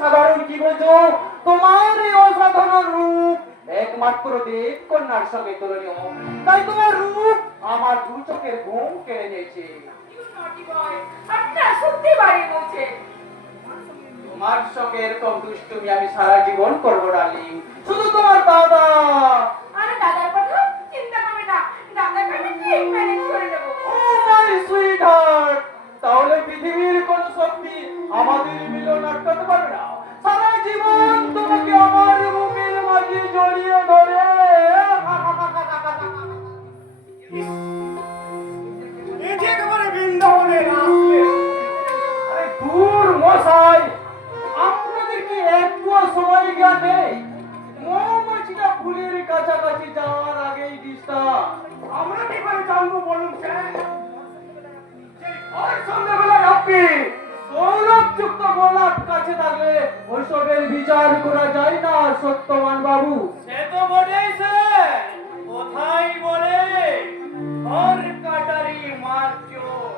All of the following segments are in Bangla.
সাধারণ কি বলছো? তোমার এই অসাধারণ রূপ একমাত্র দেব কন্যার সঙ্গে তুলনীয়। তাই তোমার রূপ আমার দু চোখের ঘুম কেড়ে নিয়েছে। আপনার সত্যি বাড়ি বলছে। তোমার সঙ্গে এরকম দুষ্টুমি আমি সারা জীবন করবো ডার্লিং। শুধু তোমার দাদা। আরে দাদার কথা চিন্তা করবে না, দাদাকে আমি ঠিক ম্যানেজ করে নেবো। ও মাই সুইট হার্ট, তাহলে পৃথিবীর কোন শক্তি আমাদের মিলন আটকাতে পারবে না। সারা জীবন তোমাকে আমার বুকের মাঝে জড়িয়ে ধরে। একেবারে বৃন্দাবনে আসলে। আরে দূর মশাই, আপনাদের কি একটু সময় জ্ঞান নেই? মৌমাছিটা ফুলের কাছাকাছি যাওয়ার আগেই ডিস্টার্ব। আমরা কি করে জানবো বলুন স্যার? আর সন্ধ্যাবেলায় আপনি সৌরভযুক্ত গোলাপ কাছে থাকলে ওইসবের বিচার করা যায় না সত্যবান বাবু। সে তো বটেই স্যার, কোথায় বলে ঘর কাটারি মারচোর।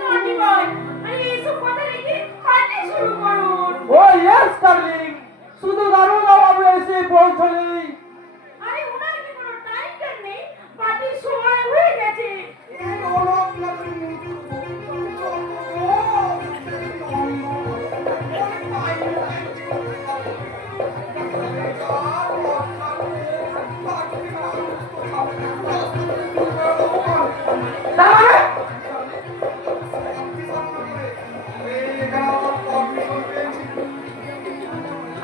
নটি বয়, আরে এইসব কথা রেখে পার্টি শুরু করুন। ও ইয়েস ডার্লিং, শুধু দারুণা বাবু এসে পৌঁছলেই। আরে ওনার কি কোনো টাইম টাইম নেই, পার্টির সময় হয়ে গেছে। এই হলো আপনাদের মুখের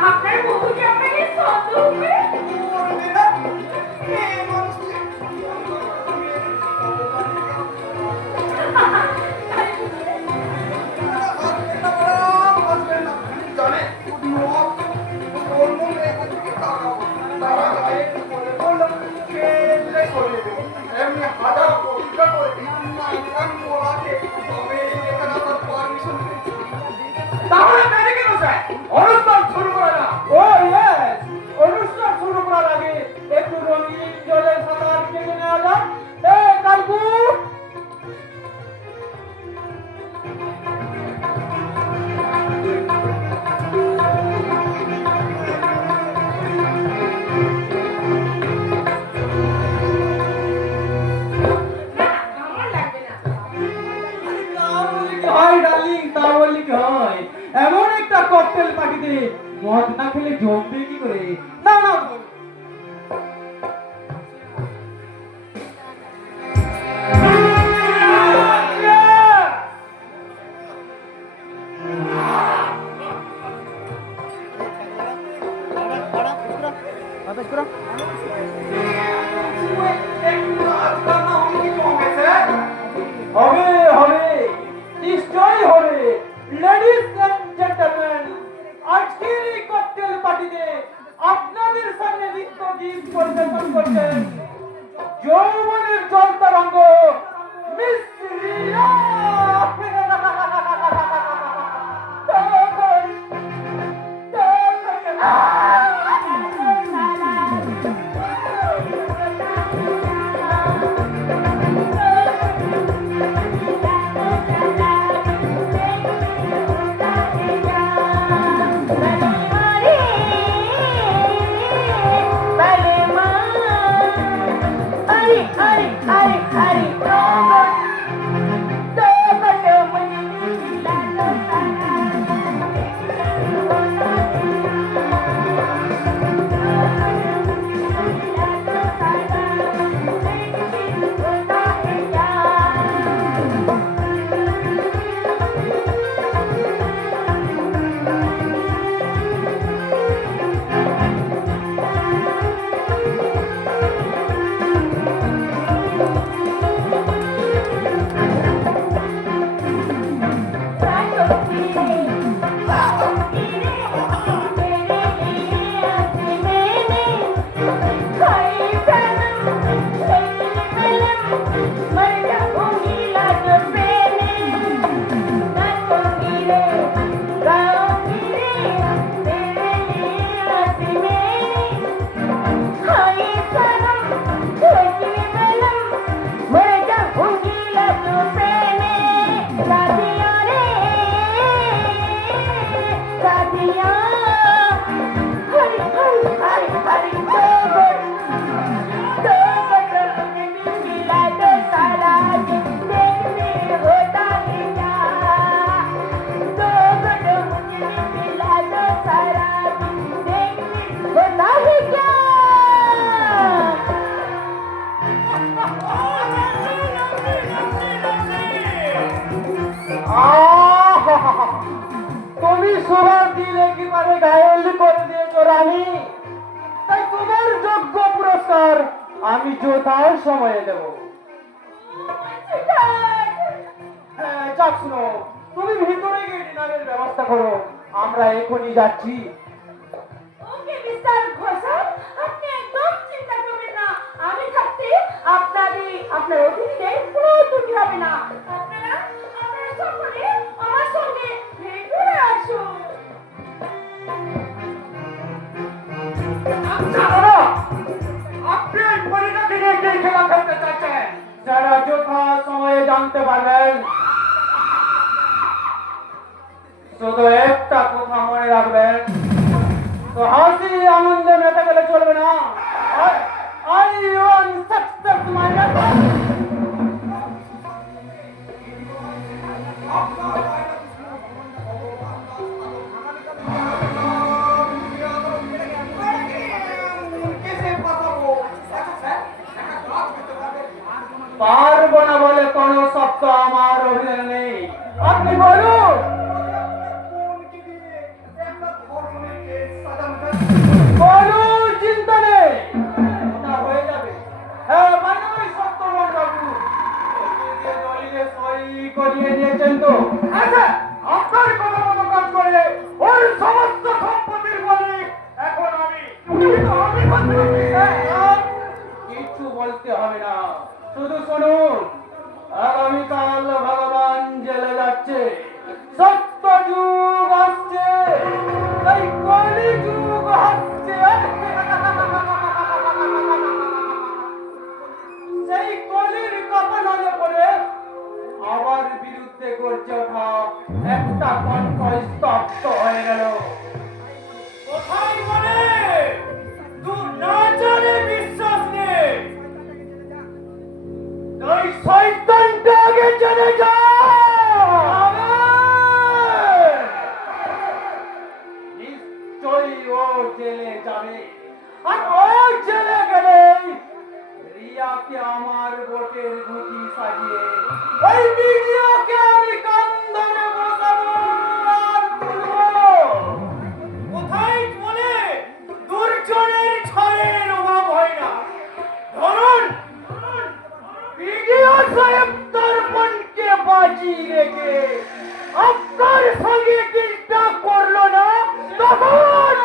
আপনার বন্ধুকে আপনাকে সন্দেহ করে তাহলে মেরে কেন স্যার? অনুষ্ঠান শুরু করে না। ও ইয়েস, অনুষ্ঠান শুরু করার আগে একটু রঙিন জলে সাঁতার কেটে নেওয়া যাক। এ কালকু, না আমার লাগবে না। হয় ডার্লিং, তা বললি কি হয়? এমন একটা ককটেল পার্টিতে মদ না খেলে জমবে কি করে? না না, হবে হবে, নিশ্চয়ই হবে। লেডিস এন্ড জেন্টলম্যান, আজকের এই ককটেল পার্টিতে আপনাদের সামনে নৃত্য গীত পরিবেশন করছেন যৌবনের জলতরঙ্গ মিস রিয়া। दिया हरी हरी हरी हरी दो बटन में मिला दो सारा देखने होता है क्या दो बटन में मिला दो सारा देखने होता है क्या তুমি সবার দিল একেবারে ঘায়েল করে দিয়েছো রানী, তাই তোমার যোগ্য পুরস্কার আমি যথার সময়ে দেব। হ্যাঁ, যাক শুনো, তুমি ভিতরে গিয়ে ডিনারের ব্যবস্থা করো, আমরা এখনই যাচ্ছি। ওকে মিস্টার ঘোষাল, আপনি একদম চিন্তা করবেন না, আমি থাকতে আপনার অধীনে কোনো ত্রুটি হবে না। আপনারা সকলে আমার সঙ্গে ভেতরে আসুন। দাদা, আপনি এই পরিণতি নিয়ে কি খেলা খেলতে চাচ্ছেন? যারা যথা সময়ে জানতে পারবেন, শুধু একটা কথা মনে রাখবেন, তো হাসি আনন্দে মেতে গেলে চলবে না। I want success, my friend. পারবো না বলে কোনো শব্দ আমার অভিধানে নেই, আপনি বলুন। বলুন, চিন্তা নেই, ওটা হয়ে যাবে। হ্যাঁ, মাননীয় সত্যবান বাবু দলিলে সই করিয়ে দিয়েছেন তো? আচ্ছা, আপনার কথা মতো কাজ করে ওই সমস্ত সম্পত্তির মালিক এখন আমি। কিন্তু আমি বলতে পারছি না। কিছু বলতে হবে না, শুধু শুনুন, আগামীকাল ভগবান জেলে যাচ্ছে, সত্য যুগ আসছে, তাই কলি যুগ আসছে। সেই কলির কপালে পড়ে আবার বিরুদ্ধে গর্জে ওঠা একটা কণ্ঠ স্তব্ধ হয়ে গেল। কোথায় বলে তুই না জানে বিশ্বাস নেই, ওই শয়তানটা আগে চলে যা। নিশ্চয়ই ও জেলে যাবে, আর ও জেলে গেলে রিয়াকে আমার ভোটের গুটি সাজিয়ে ওই ভিডিওকে আমি কান ধরে বসাবো আর তুলবো। কোথায় বলে দুর্জনের ছাড়ের অভাব হয় না। ধরুন, ভিডিও সাহেব দর্পণকে বাজি রেখে আপনার সঙ্গে চিন্তা করলো না, তখন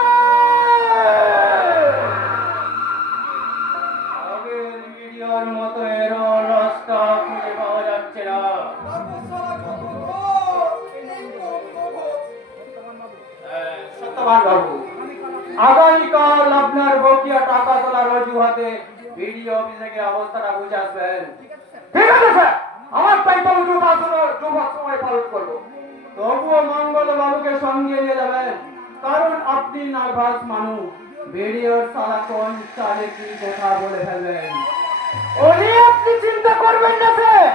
আগের ভিডিওর মতো এর রাস্তা খুঁজে পাওয়া যাচ্ছে না। সত্যবান বাবু, আগামীকাল আপনার বকেয়া টাকা তোলার অজুহাতে ভিডিও অফিসে গিয়ে অবস্থাটা বুঝে আসবেন। ঠিক আছে স্যার, আমার দায়িত্ব আমি যথা সময় পালন করবো। তবুও মঙ্গল বাবুকে সঙ্গে নিয়ে যাবেন, কারণ আপনি নার্ভাস মানুষ, ভিডিওর সারা কোন চালে কি কথা বলে ফেলবেন। উনি আপনি চিন্তা করবেন না স্যার,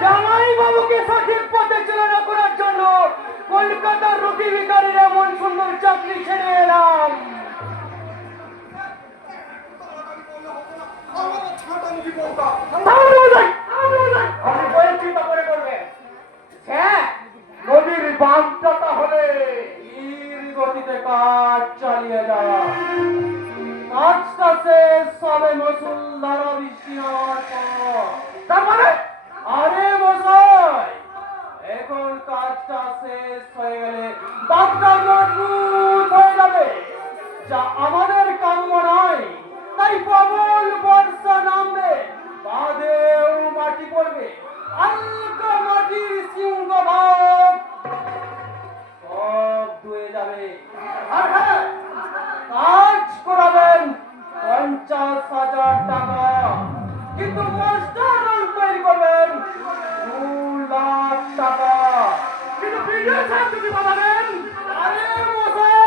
জামাই বাবুকে সঠিক পথে চালনা করার জন্য কলকাতার রুটি ভিখারির এমন সুন্দর চাকরি ছেড়ে এলাম। আপনি বইয়ের চিন্তা করে করবেন। হ্যাঁ, নদীর বাঁধটা তাহলে ধীর গতিতে কাজ চালিয়ে যা, কাজটা শেষ হবে মুষলধারা বৃষ্টি হওয়ার পর। তার মানে আরে মশাই, এখন কাজটা শেষ হয়ে গেলে বাঁধটা মজবুত হয়ে যাবে, যা আমাদের কাম্য নয়। তাই প্রবল বর্ষা নামবে, বাঁধেও মাটি পড়বে, হালকা মাটির সিংহভাগ সব ধুয়ে যাবে। আর হ্যাঁ, কাজ করাবেন 50,000 টাকা, কিন্তু মাস্টার রোল তৈরি করবেন 2 লাখ টাকা। কিন্তু ভিডিও সাহেব যদি বানাবেন, আরে মশাই,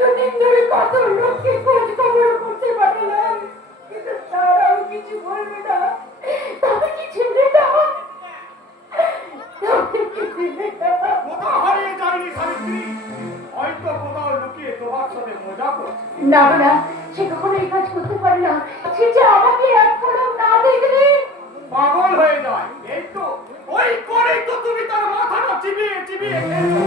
এতদিন ধরে কত লোককে খোঁজ খবর করতে পারলাম, কিন্তু তারাও কিছু বলবে না। তবে কি ছেলেটা, তবে কি ছেলেটা? কোথাও হারিয়ে যায়নি সাবিত্রী, হয়তো কোথাও লুকিয়ে তোমার সাথে মজা করছে। না না, সে কখনো এই কাজ করতে পারে না। সে যে আমাকে এক ফোঁটাও না দেখলে পাগল হয়ে যায়। এই তো ওই করেই তো তুমি তার মাথাটা চিবিয়ে চিবিয়ে খেয়েছো।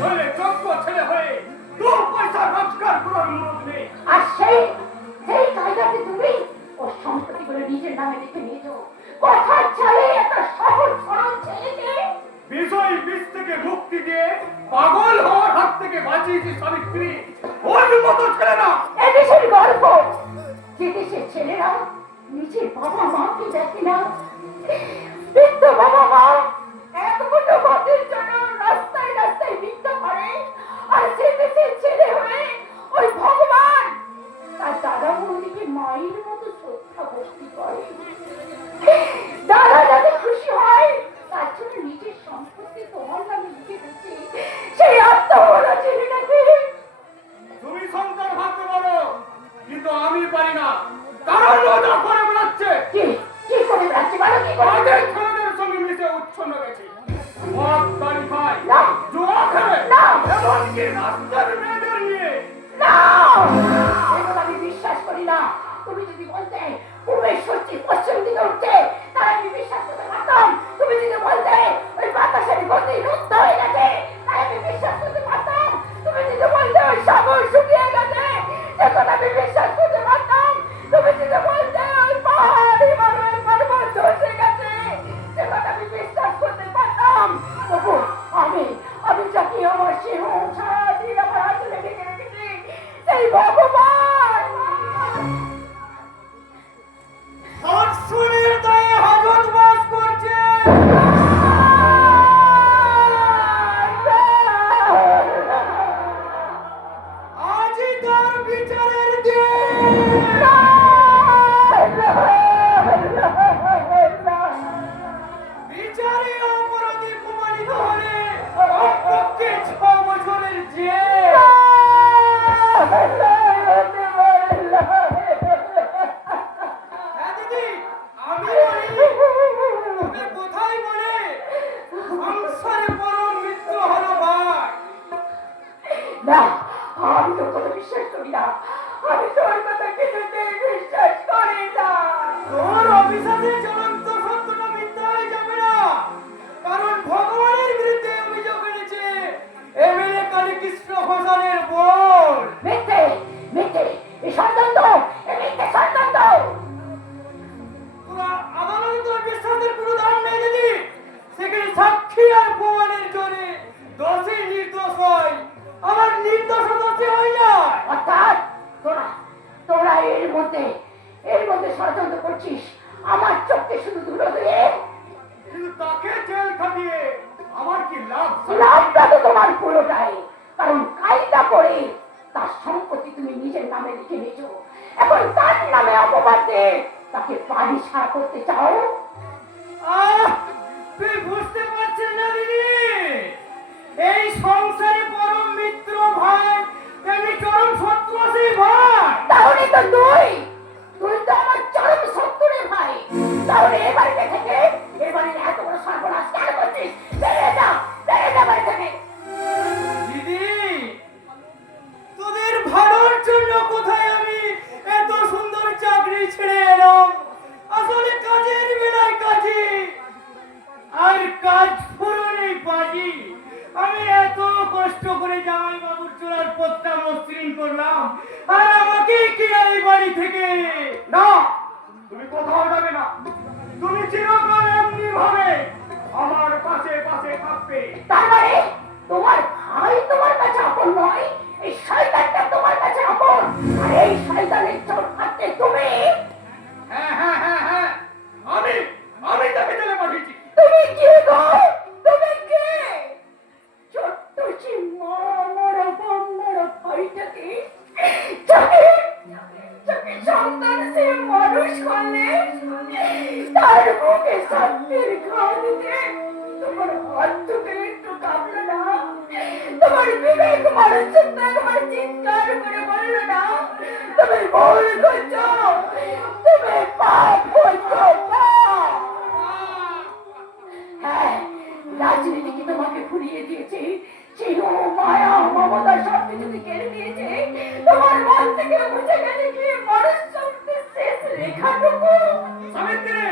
নইলে যোগ্য ছেলে হয়ে দু পয়সা রোজগার করার মুরত নেই। আর সেই সেই কায়দাতে তুমি ওর সম্পত্তিগুলো নিজের নামে লিখে নিয়েছো। কথার চালে একটা সহজ সরল ছেলেকে বিষয় বিষ থেকে মুক্তি দিয়ে পাগল হওয়ার হাত থেকে বাঁচিয়েছি সাবিত্রী। ওর মতো ছেলে না। এদেশের গর্ব, যে দেশের ছেলেরা নিজের বাবা মাকে দেখে না, বৃদ্ধ বাবা মা এক মুঠো ভাতের জন্য রাস্তায় রাস্তায় ভিক্ষা করে, আর সে দেশের ছেলে হয়ে ওই ভগবান তার দাদা বৌদিকে মায়ের মতো শ্রদ্ধা ভক্তি করে। দাদা যাতে খুশি হয় তার জন্য নিজের সম্পত্তি তোমার নামে লিখে দিচ্ছে। সেই আত্মহরা ছেলেটাকে তুমি সন্তান ভাবতে পারো, কিন্তু আমি পারি না। কারণ মজা করে বেড়াচ্ছে। কি কি করে বেড়াচ্ছে বলো, কি করে? আমাদের ছেলেদের সঙ্গে মিশে উচ্ছন্ন গেছে। মদ গাড়ি খায়, না। জুয়া খেলে, না। এমনকি রাস্তার মেয়েদের নিয়ে। না, এগুলো আমি বিশ্বাস করি না। তুমি যদি বলতে উমেশ সত্যি পশ্চিম দিকে উঠছে, তাহলে আমি বিশ্বাস করতে পারতাম। তুমি যদি বলতে ওই বাতাসের গতি রুদ্ধ হয়ে গেছে, তাহলে আমি বিশ্বাস করতে পারতাম। তুমি যদি বলতে ওই সাগর শুকিয়ে গেছে, তখন আমি বিশ্বাস করতে পারতাম। তুমি যদি বলতে ওই পাহাড় হিমালয়ের পর্বত ধসে গেছে, তখন আমি বিশ্বাস করতে পারতাম। তবু আমি যাকে আমার সিংহ ছাড়া দিয়ে আমার আসলে ডেকে রেখেছি, সেই ভগবান অশ্বিনীর দায়ে হাজত বাস করছে। আজই তার বিচারের দিন। বিচারে অপরাধী প্রমাণিত হলে কমপক্ষে 6 বছরের জেল। হ্যাঁ দিদি, আমি বলি, তবে কোথায় বলে সংসারে পরম মিত্র হলো ভাই। না, আমি তোর কথা বিশ্বাস করি না। আমি তোর কথা কিছুতেই বিশ্বাস করি না। তোর অবিশ্বাসে জ্বলন্ত সত্যটা মিথ্যা হয়ে যাবে না। কারণ ভগবানের বিরুদ্ধে অভিযোগ এনেছে এমএলএ কালীকৃষ্ণ ঘোষালের বোন। মিথ্যে মিথ্যে, এই সন্তান তো, এই মিথ্যে সন্তান তো। তোরা আদালতে তোর বিশ্বাসের কোনো দাম নেই দিদি। সেখানে সাক্ষী আর প্রমাণের জোরে দোষী নির্দোষ হয়, আবার নির্দোষ দোষী হয় না। অর্থাৎ তোরা এর মধ্যে ষড়যন্ত্র করছিস আমার চোখে শুধু ধুলো দিয়ে। কিন্তু তাকে জেল খাটিয়ে আমার কি লাভ? লাভটা তো তোমার পুরোটাই, কারণ কায়দা করে তার সম্পত্তি তুমি নিজের নামে লিখে নিয়েছো। এখন তার নামে অপবাদ দিয়ে তাকে বাড়ি ছাড়া করতে চাও। তুই বুঝতে পারছিস না দিদি, এই সংসারে পরম মিত্র ভাই তেমনি চরম শত্রু সেই ভাই। তাহলে তো তুই তো আমার চরম শত্রুরে ভাই। তাহলে এ বাড়িতে থেকে এবারে এত বড় সর্বনাশ কেন করছিস? বেরিয়ে যা বাড়ি থেকে। দিদি, তোদের ভালোর জন্য কোথায় আমি এত সুন্দর চাকরি ছেড়ে এলাম। আসলে কাজের বেলায় কাজে, আর কাজ ফুরনে বাজি। আমি এত কষ্ট করে জামাই বাবুর চোরার পথটা মসৃণ করলাম, আর আমাকে কিনা এই বাড়ি থেকে। না, তুমি কোথাও যাবে না। তুমি চিরকাল এমনি ভাবে আমার পাশে পাশে থাকবে। তার মানে তোমার ভাই তোমার কাছে আপন নয়, এই শয়তানটা তোমার কাছে আপন। আর এই শয়তানের চোর খাটতে তুমি হ্যাঁ হ্যাঁ হ্যাঁ হ্যাঁ, আমি তাকে জেলে পাঠিয়েছি। তুমি কে গো? তুমি কে? ছোট্ট সে মরা বন্ধরা ভাইটাকে যাকে সন্তান সে মানুষ করলে, তার বুকে শান্তির ঘা দিতে তোমার হাত থেকে একটু কাঁপলো না? তোমার বিবেক মানুষের একবার চিৎকার করে বলল না তুমি ভুল করছো, তুমি পাপ করছো, পাপ। হ্যাঁ, রাজনীতি কি তোমাকে ভুলিয়ে দিয়েছে? চির মায়া মমতা সব কিছু কেড়ে নিয়েছে। তোমার মন থেকে মুছে গেছে কি মানুষ শক্তির শেষ রেখাটুকু? সাবিত্রী,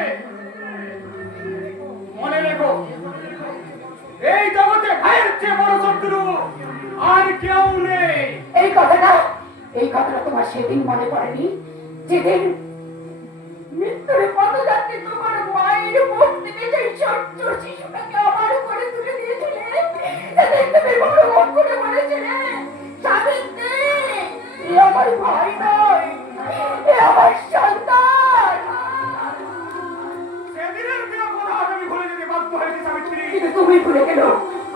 মনে রেখো, এই জগতে ভাইয়ের চেয়ে বড় শত্রু আর কেউ নেই। এই কথাটা তোমার সেদিন মনে পড়েনি, যেদিন মৃত্যুর পথযাত্রী তোমার মায়ের মুখ থেকে সেই ছোট্ট শিশুটাকে আমার করে তুলে দিয়েছিলে। সেদিন তুমি বড় মুখ করে বলেছিলে, সাবিত্রী, এ আমার ভাই নয়, এ আমার সন্তান। সেদিনের দেওয়া কথা আজ আমি ভুলে যেতে বাধ্য হয়েছি সাবিত্রী। কিন্তু তুমি ভুলে গেল,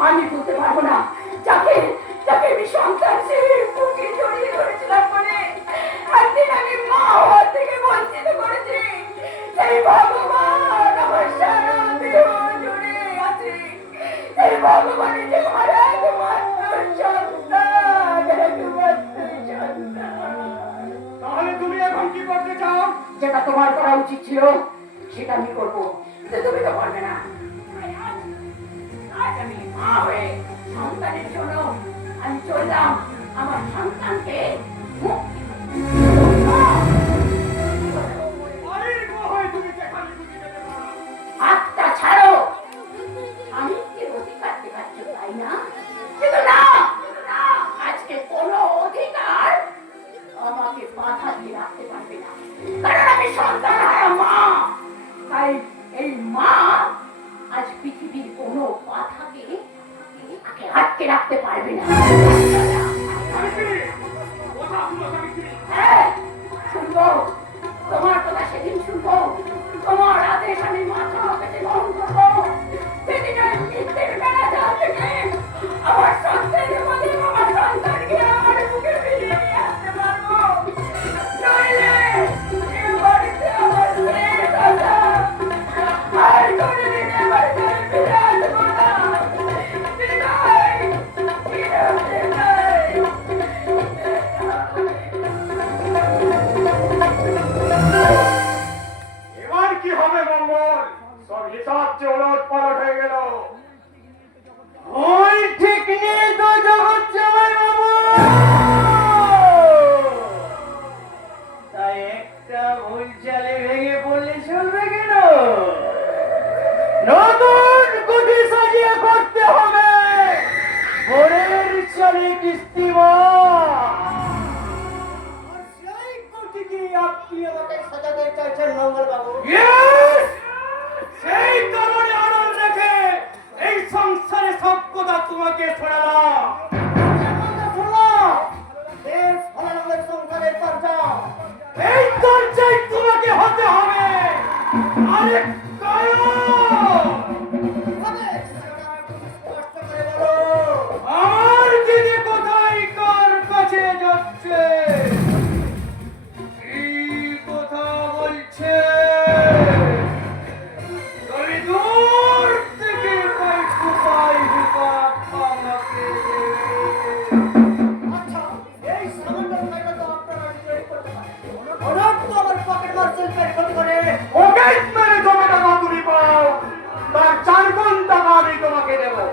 আমি ভুলতে পারবো না। যাকে যাকে আমি সন্তান সে বুকে জড়িয়ে ধরেছিলাম বলে একদিন আমি মা হওয়ার থেকে বঞ্চিত করেছি। সেই ভগবান আমার সারা দেহ জুড়ে আছে। সেই ভগবানের যে আমার একমাত্র সন্তান, একমাত্র সন্তান। তাহলে তুমি এখন কি করতে চাও? যেটা তোমার করা উচিত ছিল সেটা আমি করবো, কিন্তু তুমি তো পারবে না। আজ আমি মা হয়ে সন্তানের জন্য আমি চললাম আমার সন্তানকে মুক্তি বাড়ির গো হয়ে তুমি যেখানে খুশি যেতে পারো। হাতটা ছাড়ো। আমি কি অধিকার দেখাচ্ছ তাই না? কিন্তু না, আজকে কোনো অধিকার আমাকে বাধা দিয়ে রাখতে পারবে না, কারণ আমি সন্তান হারা মা। তাই এই মা আজ পৃথিবীর কোনো বাধাকে আটকে রাখতে পারবে না। সাবিত্রী, কথা শুনো সাবিত্রী। হ্যাঁ, শুনবো, তোমার কথা সেদিন শুনবো। তোমার আদেশ আমি মাথা পেতে গ্রহণ করবো। সেদিন ওই মৃত্যুর বেলা জাল থেকে আমার সন্তানের মধ্যে আমার সন্তানকে আমার বুকে ফিরিয়ে নিয়ে আসতে পারবো। নইলে এ বাড়িতে আমার ছেলের কথা আর কোনোদিন এ বাড়িতে আমি ফিরে আসবো না। বিদায়, বিদায়। এবার কি হবে মঙ্গল? সব হিসাব যে ওলট পালট হয়ে গেল। ওই ঠিক নেই তো জগৎ জামাই বাবু। তাই একটা ভুল চালে ভেঙে পড়লে চলবে কেন? নতুন কুঠি সাজিয়ে করতে হবে ভোরের চালে কিস্তিমা। সেই কুঠিকে আপনি আমাকে সাজাতে চাইছেন মঙ্গলবাবু? Yes! সেই কারণে আড়াল রেখে এই সংসারে সব কথা তোমাকে ছড়ালাম। এই দরজায় তোমাকে হতে হবে। আরে আমার দিদি কোথায় কার কাছে যাচ্ছে? কি কথা বলছে? তুমি দূর থেকে কই কুপাই হুকা আমাকে দেবে। আচ্ছা, এই সামান্য বিষয়টা তো আপনারা নিজেই করতে পারেন। অনেক তো আমার পকেট মার শিল্পের ক্ষতি করে। পকেট মেরে জমা টাকা তুমি পাও, তার 4 গুণ টাকা আমি তোমাকে দেবো।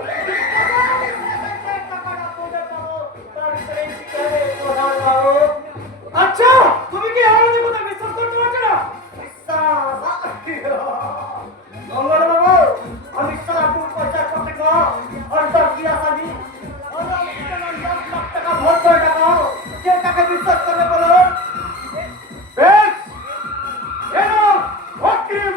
টাকাটা কোথায় পাবো? তার সেই শিকারে প্রধান বাবু। আচ্ছা, তুমি কি আমাদের কথা বিশ্বাস করতে পারছো না? বিশ্বাস? মঙ্গল বাবু, আমি সারা 2 করতে গো অন্তর কি আসামি? অনেক 10 লাখ টাকা ভর্তি টাকা যে টাকা বিশ্বাস করবে বলো? বেশ, এনো অগ্রিম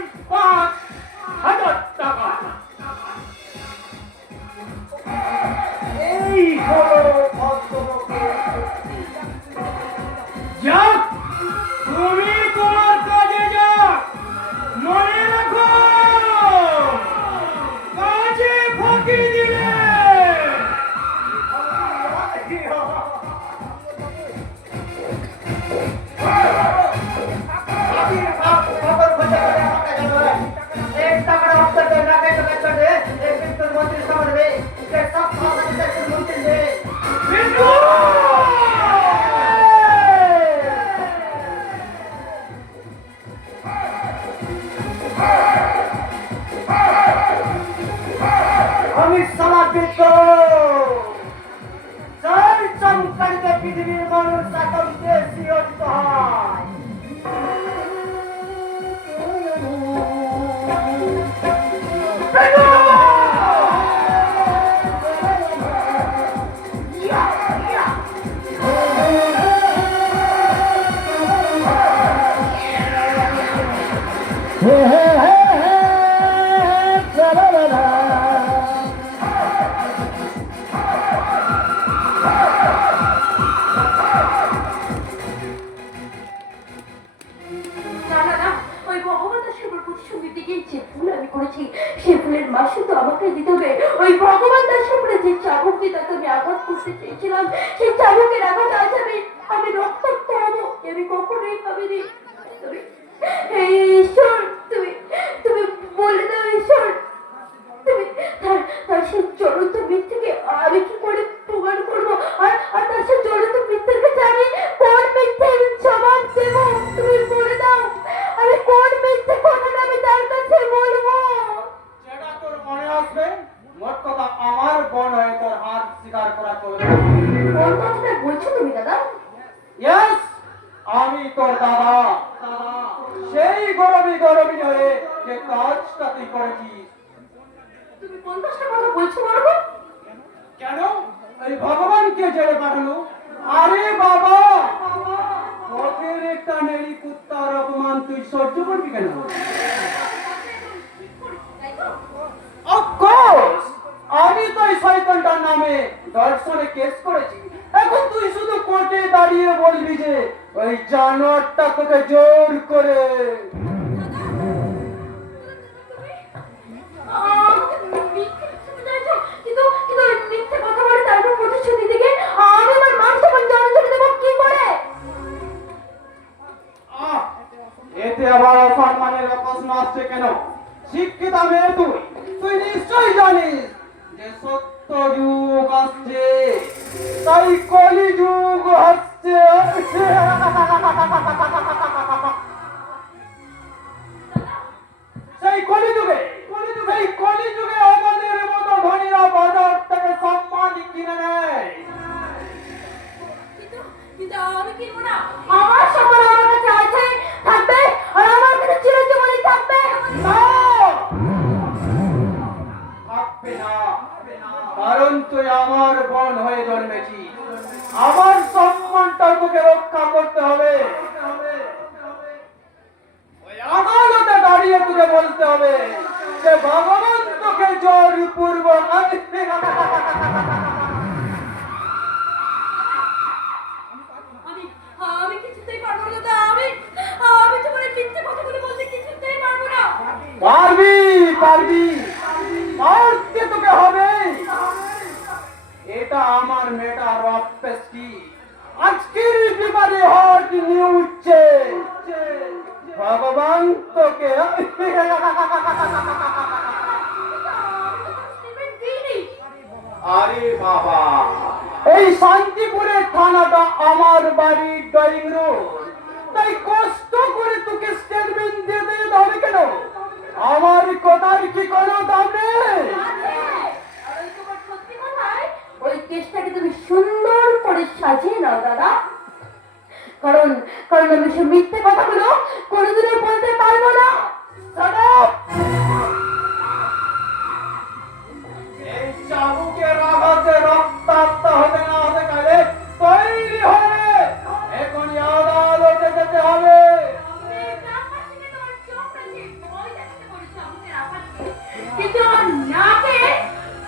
করেছি সে ফুলের মাসে তো আমাকে দিতে হবে। ওই ভগবান দাস উপরে যে চাবুক দিয়ে তাকে আমি আঘাত করতে চেয়েছিলাম সেই চাবুকের আঘাত আজ আমি রক্তাক্ত হবো আমি কখনোই ভাবিনি। এই ঈশ্বর তুমি তুমি বলে দাও ঈশ্বর তুমি তার সেই জ্বলন্ত মিথ্যেকে আমি কি করে প্রমাণ করবো আর তার সেই জ্বলন্ত মিথ্যের কাছে আমি কোন মিথ্যের জবাব দেব তুমি বলে দাও আমি কোন মিথ্যে কথাটা আমি তার কাছে বলবো। যেটা তোর মনে আসবে, মোট কথা আমার বোন হয়ে তোর হাত স্বীকার করা চলবে না। কোন কথাটা বলছো তুমি দাদা? ইয়েস, আমি তোর দাদা, সেই গরবি হয়ে যে কাজটা তুই করেছিস। তুমি কোন কাজটা কথা বলছো বলো? কেন এই ভগবানকে জেলে পাঠানো? আরে বাবা, পথের একটা নেড়ি কুত্তার অপমান তুই সহ্য করবি কেন? অফকোর্স, আমি তো এই শয়তানটার নামে দর্শনে কেস করেছি। এখন তুই শুধু কোর্টে দাঁড়িয়ে বলবি যে ওই জানোয়ারটা তোকে জোর করে কিন্তু মিথ্যে কথা বলে তারপর প্রতিশ্রুতি থেকে আমি আমার মান সম্মান জনচলে দেবো কি করে? আহ, এতে আবার অসম্মানের প্রশ্ন আসছে কেন? শিক্ষিত মেয়ে তুই, তুই নিশ্চয়ই জানিস যে সত্য যুগ আসছে, তাই কলি যুগ হচ্ছে। সেই কলি যুগে আমাদের মতো ধনীরা বাজার থেকে সম্মান কিনে নেয়। কিন্তু আমি কিনবো না। আমার সম্মান আমার কাছে আছে থাকবে আর আমার কাছে চিরজীবনই থাকবে। না, থাকবে না, কারণ তুই আমার বোন হয়ে জন্মেছি। আমার সম্মানটা তোকে রক্ষা করতে হবে। ওই আদালতে দাঁড়িয়ে তোকে বলতে হবে যে ভগবান তোকে জোর পূর্বক আমি কিছুতেই পারবো না দাদা। আমি তোমার এই মিথ্যে কথাগুলো বলতে কিছুতেই পারবো না। পারবি, পারতে তোকে হবে। এটা আমার মেয়েটা রপ্পেস্টি আজকের পেপারে হট নিউজ। ভগবান তোকে আরে বাবা, এই শান্তিপুরের থানাটা আমার বাড়ির ড্রয়িং রুম, তাই কষ্ট করে তোকে স্টেটমেন্ট দিয়ে দিতে হবে কেন? আমার কথার কি কোনো দাম নেই? ওই কেসটাকে তুমি সুন্দর করে সাজিয়ে নাও দাদা, কারণ আমি সে মিথ্যে কথাগুলো কোনোদিনও বলতে পারবো না। Shut up! এই চাবুকের আঘাতে রক্তাক্ত হতে না হতে গেলে তৈরি হবে, এখনই আদালতে যেতে হবে। কিন্তু আমার নাকে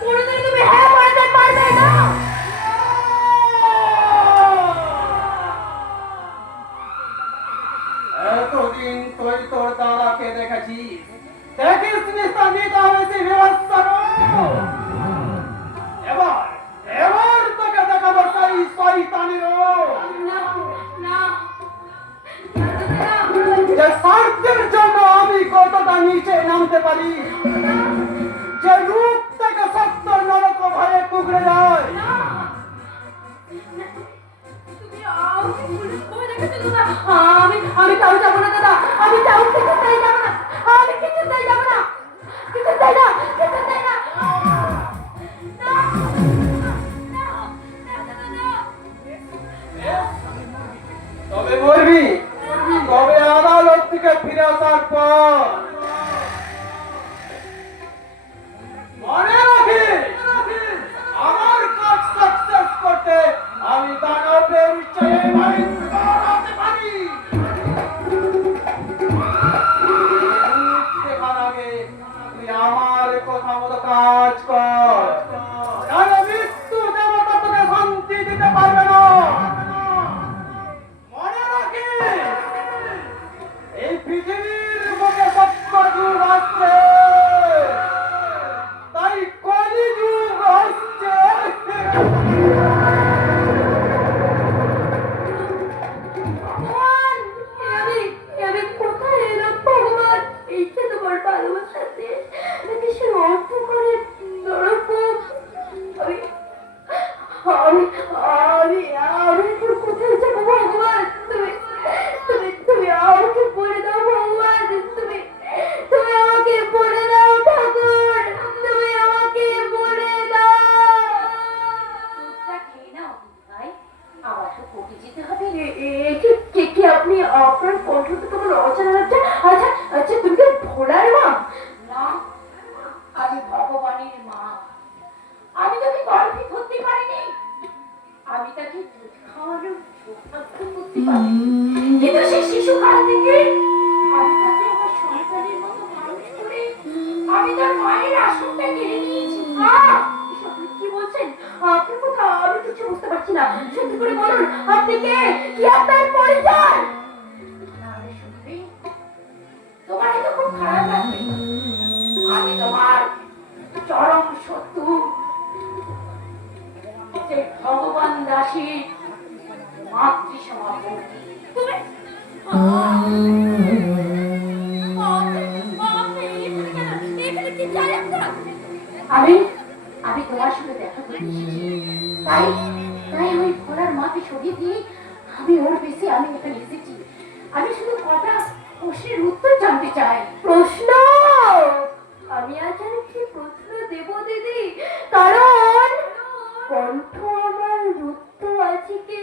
কোনোদিন তুমি হ্যাঁ বলতে পারবে না। এতদিন তুই তোর দাদাকে দেখেছিস, দেখিস নিস্তান্বিত হয়েছে বিভৎসরূপ। এবার তোকে দেখাবো সেই শয়তানি রূপ, না না যে স্বার্থের জন্য আমি কতটা নিচে নামতে পারি, যে রূপ থেকে সত্য নরক ভয়ে কুকড়ে যায়। আমি তাও যাবো না দাদা, আমি তাও কিছুতেই যাবো না, আমি কিছুতেই যাবো না, কিছুতেই না, কিছুতেই না। তবে মরবি, তবে আদালত থেকে ফিরে আসার পর। মনে রাখিস, আমার কাজ সাকসেস করতে আমি দানবের চেয়ে ভয়ঙ্কর হতে পারি। দেখার আগে তুই আমার কথা মতো কাজ কর, নাহলে মৃত্যু দেবতা তোকে শান্তি দিতে পারবে না। মনে রাখিস, এই পৃথিবীর বুকে সত্য যুগ আসছে। আপনার কণ্ঠ তো কেমন অচেনা লাগছে। আচ্ছা আচ্ছা, তুমি কি ভোলার মা? না, আমি ভগবানের মা। আমি তাকে গর্ভে ধরতে পারিনি, আমি তাকে দুধ খাওয়ানোর সৌভাগ্য করতে পারিনি, কিন্তু সেই শিশুকাল থেকে আমি তাকে আমার সন্তানের মতো মানুষ করে আমি তার মায়ের আসনটা কেড়ে নিয়েছি। এসব আপনি কি বলছেন? আপনি কোথাও, আমি কিছু বুঝতে পারছি না। সত্যি করে বলুন, আপনি কে? কি আপনার পরিচয়? না রে সুন্দরী, তোমার এটা খুব খারাপ লাগবে। আমি তোমার চরম শত্রু, যে ভগবান দাসী মাতৃ সমাপতি। তুমি আমি আমি তোমার সাথে দেখা করতে এসেছি। তাই তাই ওই ঘোড়ার মাকে সরিয়ে দিয়ে আমি ওর বেশি আমি এখানে এসেছি। আমি শুধু কটা প্রশ্নের উত্তর জানতে চাই। প্রশ্ন? আমি আজ আর কি প্রশ্ন দেব দিদি? কারণ কণ্ঠ আমার রুদ্ধ আছে কি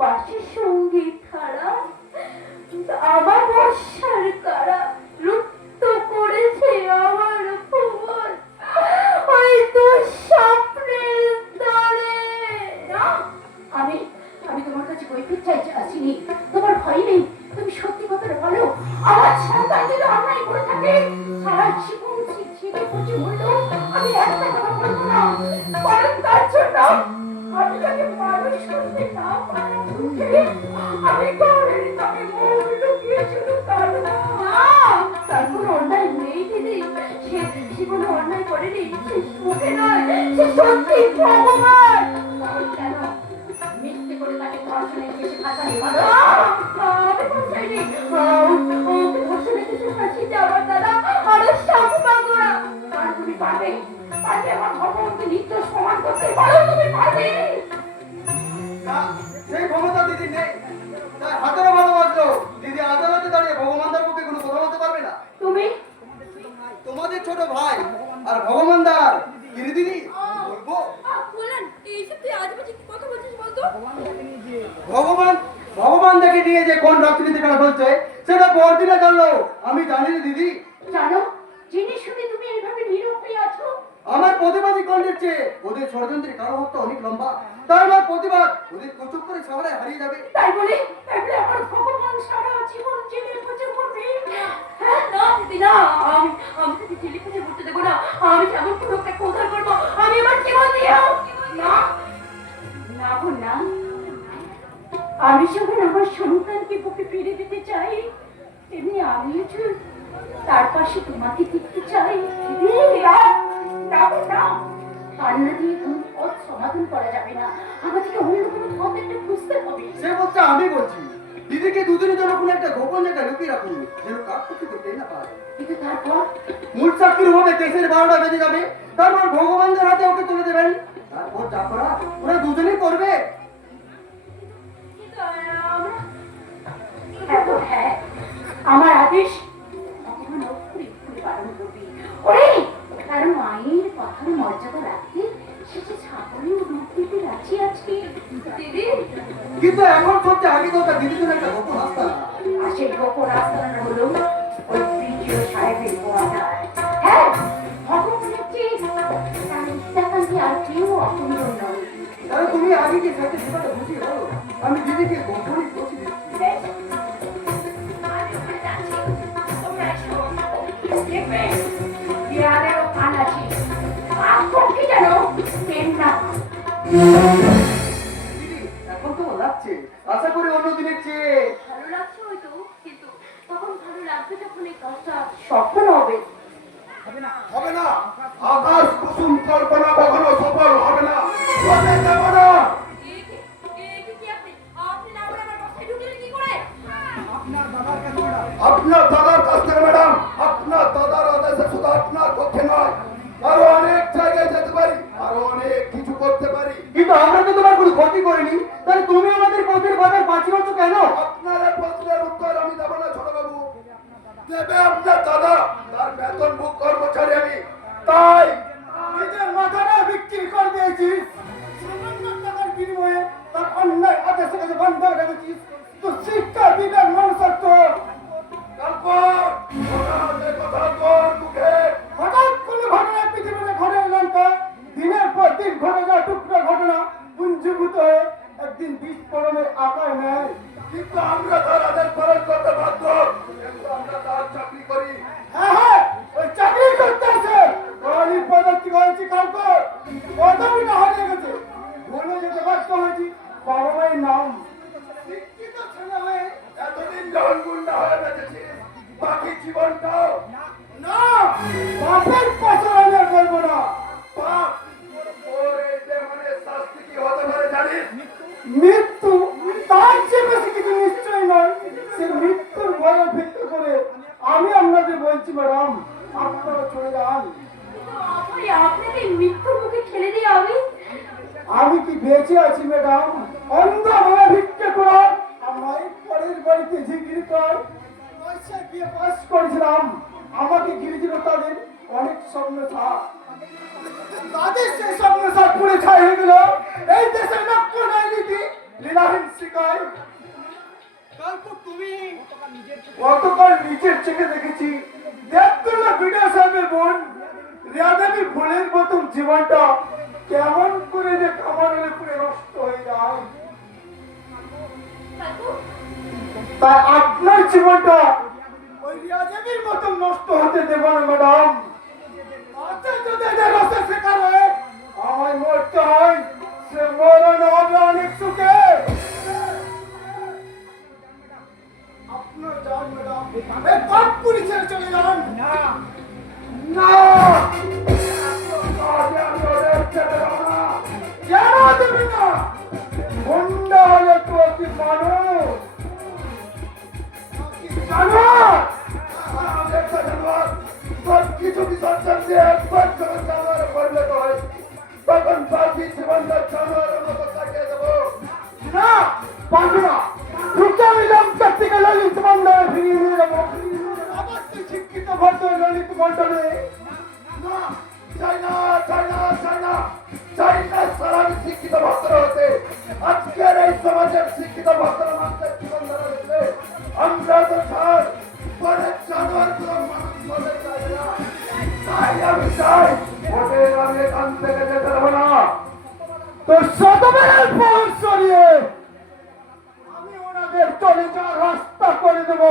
বাসি সঙ্গীত ছাড়া আমার বর্ষার কারা লুপ্ত করেছে আমার ভুবন ওই দুঃস্বপ্নের দ্বারে। না, আমি আমি তোমার কাছে কৈফিয়ত চাইতে আসিনি। তোমার ভয় নেই? তুমি সত্যি কথাটা বলো। আমার সন্তান যদি অন্যায় করে থাকে, সারা জীবন ছেড়ে পচে মরলেও আমি একটা কথা বলবো না। কারণ তার জন্য আমি তাকে মানুষ করতে না পারার দুঃখে আমি ঘরের তাকে মুখ লুকিয়ে শুধু কাঁদবো। তার কোনো অন্যায় নেই দিদি, সে কোনো অন্যায় করেনি। সে সুখে নয়, সে সত্যি ভগবান। তাহলে কেন মিথ্যে করে তাকে ধর্ষণে কেসে ফাঁসানি? আমি ফাঁসাইনি, ওকে ধর্ষণে কেসে ফাঁসিয়েছে আমার দাদা আরো সাম্পাগোড়া। আর তুমি পারবে পারবে আমার ভগবানকে নির্দোষ প্রমাণ করতে পারো? তুমি পারবে? না, সেই ক্ষমতা দিদি নেই। তাই হাতেরও ভালো বাজলো, দিদি আদালতে দাঁড়িয়ে ভগবানদার পক্ষে কোনো কথা বলতে পারবে না। তুমি তোমাদের ছোট ভাই আর ভগবানদার কিরে দিদি বলবো? বলেন, এইসব তুই আজেবাজে কি কথা বলছিস বলতো? ভগবান দেখে নিয়ে যে কোন রাজনীতি খেলা চলছে সেটা পরদিনে জানলো। আমি জানি না দিদি। জানো, জেনে শুনে তুমি এইভাবে নীরব হয়ে আছো? আমার প্রতিবাদী কণ্ঠের চেয়ে ওদের ষড়যন্ত্রের কারণত্ব অনেক লম্বা। তাই আমার প্রতিবাদ ওদের কচুপ করে সামলায় হারিয়ে যাবে। তাই বলে আমার ভগবান সারা জীবন জেলে পচে মরবে? হ্যাঁ, না দিদি না, আমি তাকে জেলে পচে মরতে দেবো না। আমি যেমন কোনো একটা উদ্ধার করবো, আমি আমার জীবন দিয়েও না। না বোন না, আমি যখন আমার সন্তানকে বুকে ফিরে দিতে চাই, তেমনি আমিও তার পাশে তোমাকে দেখতে চাই। না বোন না, কান্না দিয়ে কোনো পথ সমাধান করা যাবে না। আমাদেরকে অন্য কোনো পথ একটা খুঁজতে হবে। সে বলছে আমি বলছি দিদিকে দুদিনের জন্য কোনো একটা গোপন জায়গায় লুকিয়ে রাখুন, যেন কাজ করতে করতে না পারে। কিন্তু তারপর মূল চাকরির হবে কেসের 12টা বেজে যাবে। তারপর ভগবানদের হাতে ওকে তুলে দেবেন। তারপর যা করা ওরা দুজনেই করবে। হ্যাঁ, আমার আদেশ তখন অক্ষরে অক্ষরে পালন করবি। ওরে, কারণ মায়ের কথার মর্যাদা রাখতে সে যে ছাগলেও রূপ দিতে রাজি আছে দিদি। কিন্তু এখন সত্যি আগে তো তার দিদির জন্য একটা গোপন রাস্তা। আর সেই গোপন রাস্তাটা হলো ওই প্রিয় সাহেবের কোয়ার্টার। হ্যাঁ, ভগবানের চেয়ে ইচ্ছাকান্তি আর কেউ অসুন্দর নয়। তাহলে তুমি আগে কি সাথে সেটা বুঝিয়ে বলো, আমি দিদিকে গোপনই পৌঁছে দিচ্ছি। দিদি এখন তো লাগছে, আশা করি অন্য দিনের চেয়ে ভালো লাগছে হয়তো, কিন্তু তখন ভালো লাগবে যখন এই কাজটা সফল হবে। হবে না। আকাশ কুসুম কল্পনা কখনো সফল হবে না। হতে দেব না। আপনার দাদার কাছ থেকে ম্যাডাম, আপনার দাদার আদেশে শুধু আপনার পক্ষে নয়, আরো অনেক জায়গায় যেতে পারি, আরো অনেক কিছু করতে পারি। কিন্তু আমরা তো তোমার কোনো ক্ষতি করিনি, তাহলে তুমি আমাদের পথের বাধার বাঁচিয়ে হচ্ছ কেন? আপনার এই প্রশ্নের উত্তর আমি দেব না ছোটবাবু, দেবে আপনার দাদা। তার বেতন বুক কর্মচারী আমি, তাই নিজের মাথাটা বিক্রি করে দিয়েছিস, সামান্য টাকার বিনিময়ে তার অন্যায় আদেশের কাছে বন্ধ রেখেছিস। তো শিক্ষা বিজ্ঞান মানুষ আমরা তার আদেশ পালন করতে বাধ্য, কিন্তু আমরা তার চাকরি করি। হ্যাঁ, ওই চাকরি করতে আছে। গরিব পদত্তি হয়েছি কাউকে, পদবিটা হারিয়ে গেছে, ভুলে যেতে বাধ্য হয়েছি বাবা মায়ের নাম। শিক্ষিত ছেলে হয়ে এতদিন যখন গুন্ডা হয়ে বেঁচেছিস, বাকি জীবনটাও না, বাপের পাশে আমি আর করবো না। পাপ। ওর এই দেহনের শাস্তি কি হতে পারে জানিস? মৃত্যু, তার চেয়ে বেশি কিছু নিশ্চয় নয়। সে মৃত্যুর ভয়ে ভিত্তি করে আমি আপনাদের বলছি ম্যাডাম, আপনারা চলে যান। আপনাকে মৃত্যুর মুখে ঠেলে দিয়ে আমি কি বেঁচে আছি ম্যাডাম? অন্ধভাবে ভিক্ষে কর, আমার পরের বাড়িতে ঝিগিরি কর, পয়সা দিয়ে পাস করেছিলাম। আমাকে গিয়েছিল তাদের অনেক স্বপ্ন থাক, তাদের সেই স্বপ্ন সব পুড়ে ছাই হয়ে গেল। এই দেশের নক্ষ রাজনীতি লীলাহীন শিকায়। তুমি গতকাল নিজের চোখে দেখেছি, দেখতো না বিডিও সাহেবের বোন রিয়াদেবী ফুলের মতন জীবনটা কেমন করে যে কামানের পুরে নষ্ট হয়ে যায়। তাই আপনার জীবনটা ওই রিয়াদেবীর মতন নষ্ট হতে দেব না ম্যাডাম। শেখার হয়ে আমায় মরতে হয়, সে মরণ হবে অনেক সুখে। আপনার যান ম্যাডাম, এই পাপ পুরি ছেড়ে চলে যান। না না, কেন দেবে না? গুন্ডা হলে তো কি মানুষ জানোয়ার? একটা জানোয়ার সব কিছু বিসর্জন দিয়ে একবার যখন জানোয়ারে পরিণত হয়, তখন বাকি জীবনটা জানোয়ারের মতো কাটিয়ে দেবো। না, পারবে না। ঢুকে নিলাম থেকে ললিত মন্ডল ফিরিয়ে নিয়ে যাবো। আবার তুই শিক্ষিত ভদ্র ললিত মন্ডলে না, চাই না, চাই না, চাই না, চাই না সারা আমি শিক্ষিত ভদ্র হতে। আজকের এই সমাজের শিক্ষিত ভদ্র মানুষের জীবন ধারা দেখলে আমরা তো ছাড় পরে জানোয়ার গুলো মানুষ হতে চাই না। তাই আমি চাই ওদের আমি এখান থেকে যেতে দেবো না। তো শতবের পর সরিয়ে আমি ওনাদের চলে যাওয়ার রাস্তা করে দেব।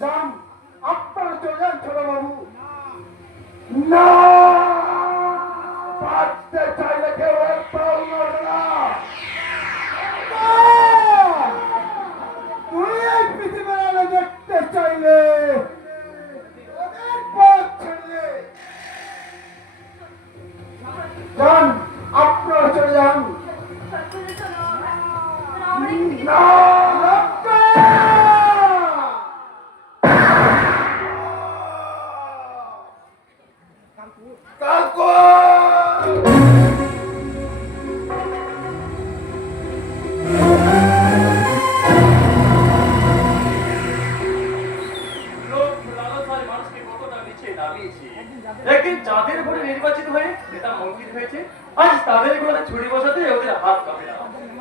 যান, আপনারা চলে যান ছোট বাবু। না, বাঁচতে চাইলে কেউ এক পাও নড়বে না। তুই এই পৃথিবীর আলো দেখতে চাইলে ওদের পথ ছেড়ে যান, আপনারা চলে যান। না, কাকু! লোক লালসায় মানুষকে কতটা নিচে নামিয়েছে। একদিন যাদের ভোটে নির্বাচিত হয়ে নেতা মন্ত্রী হয়েছে, আজ তাদের ঘরে ছুরি বসাতে ওদের হাত কাঁপে না।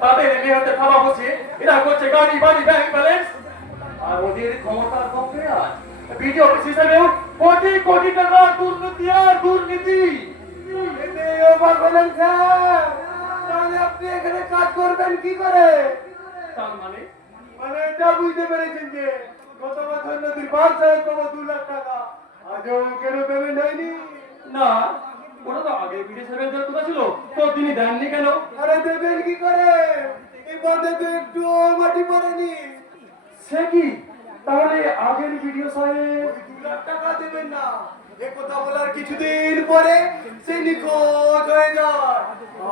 তাদের মেয়েতে থাবা বসে এরা করছে গাড়ি বাড়ি ব্যাংক ব্যালেন্স, আর ওদের ক্ষমতার পক্ষে আজ বিডিও অফিস হিসেবেও কোটি কোটি টাকা দুর্নীতি আর দুর্নীতি। তাহলে আপনি এখানে কাজ করবেন কি করে? তার মানে মানে এটা বুঝতে পেরেছেন যে গত বছর নদীর বাস সাহেব পাবো 2 লাখ টাকা, আজও কেন পেমেন্ট হয়নি? না, ওটা তো আগে বিডিও সাহেবের দেওয়ার কথা ছিল, তো তিনি দেননি কেন? আরে দেবেন কি করে? এই বাঁধে তো একটু মাটি পড়েনি। সে কি, তাহলে আগের বিডিও সাহেব 2 লাখ টাকা দেবেন না, এ কথা বলার কিছুদিন পরে সে নিখোঁজ হয়ে যায়।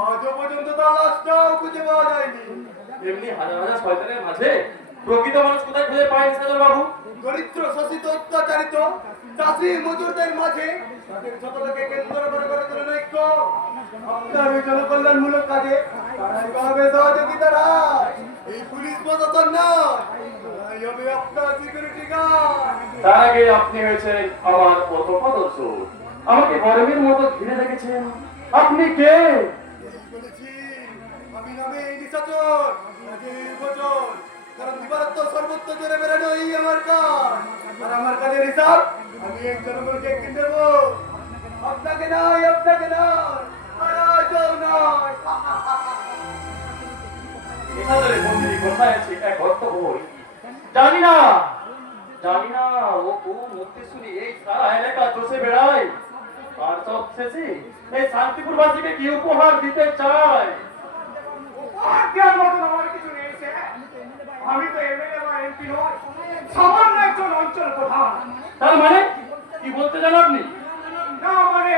আজও পর্যন্ত তার লাশটাও খুঁজে পাওয়া যায়নি। এমনি হাজার হাজার শয়তানের মাঝে প্রকৃত মানুষ কোথায় খুঁজে পায় সাজার বাবু? দরিদ্র শোষিত অত্যাচারিত চাষি মজুরদের মাঝে তাদের যতটাকে কেন্দ্র করে গড়ে তোলেন ঐক্য। আপনার ওই জনকল্যাণমূলক কাজে তারাই পাবে সহযোগিতারা, এই পুলিশ প্রশাসন নয়, তারাই হবে আপনার সিকিউরিটি গার্ড। তার আগে আপনি হয়েছেন আমার পথপ্রদর্শক, আমাকে গরমের মতো ঘিরে রেখেছেন। আপনি কে? বলেছি আমি নামে এই নিশাচর রাজের বচন, কারণ দিবারাত্র সর্বত্র জোরে বেড়ানো এই আমার কাজ। আর আমার কাজের হিসাব আমি এক জনগণকে একদিন দেবো। আপনাকে নয়, আপনাকে নয়, আর আজও নয়। এখানে মন্দির কোথায় আছে এক অর্থ বই জানি না জানি না ও কোন উদ্দেশ্যে এই সারা এলাকা চষে বেড়ায়, আর সব শেষে এই শান্তিপুরবাসীকে কি উপহার দিতে চায়। উপহার দেওয়ার মতন আমার কিছু নেই স্যার। আমি তো এমএলএ বা এমপি নই, সামান্য একজন অঞ্চল প্রধান। তার মানে কি বলতে চান আপনি? না মানে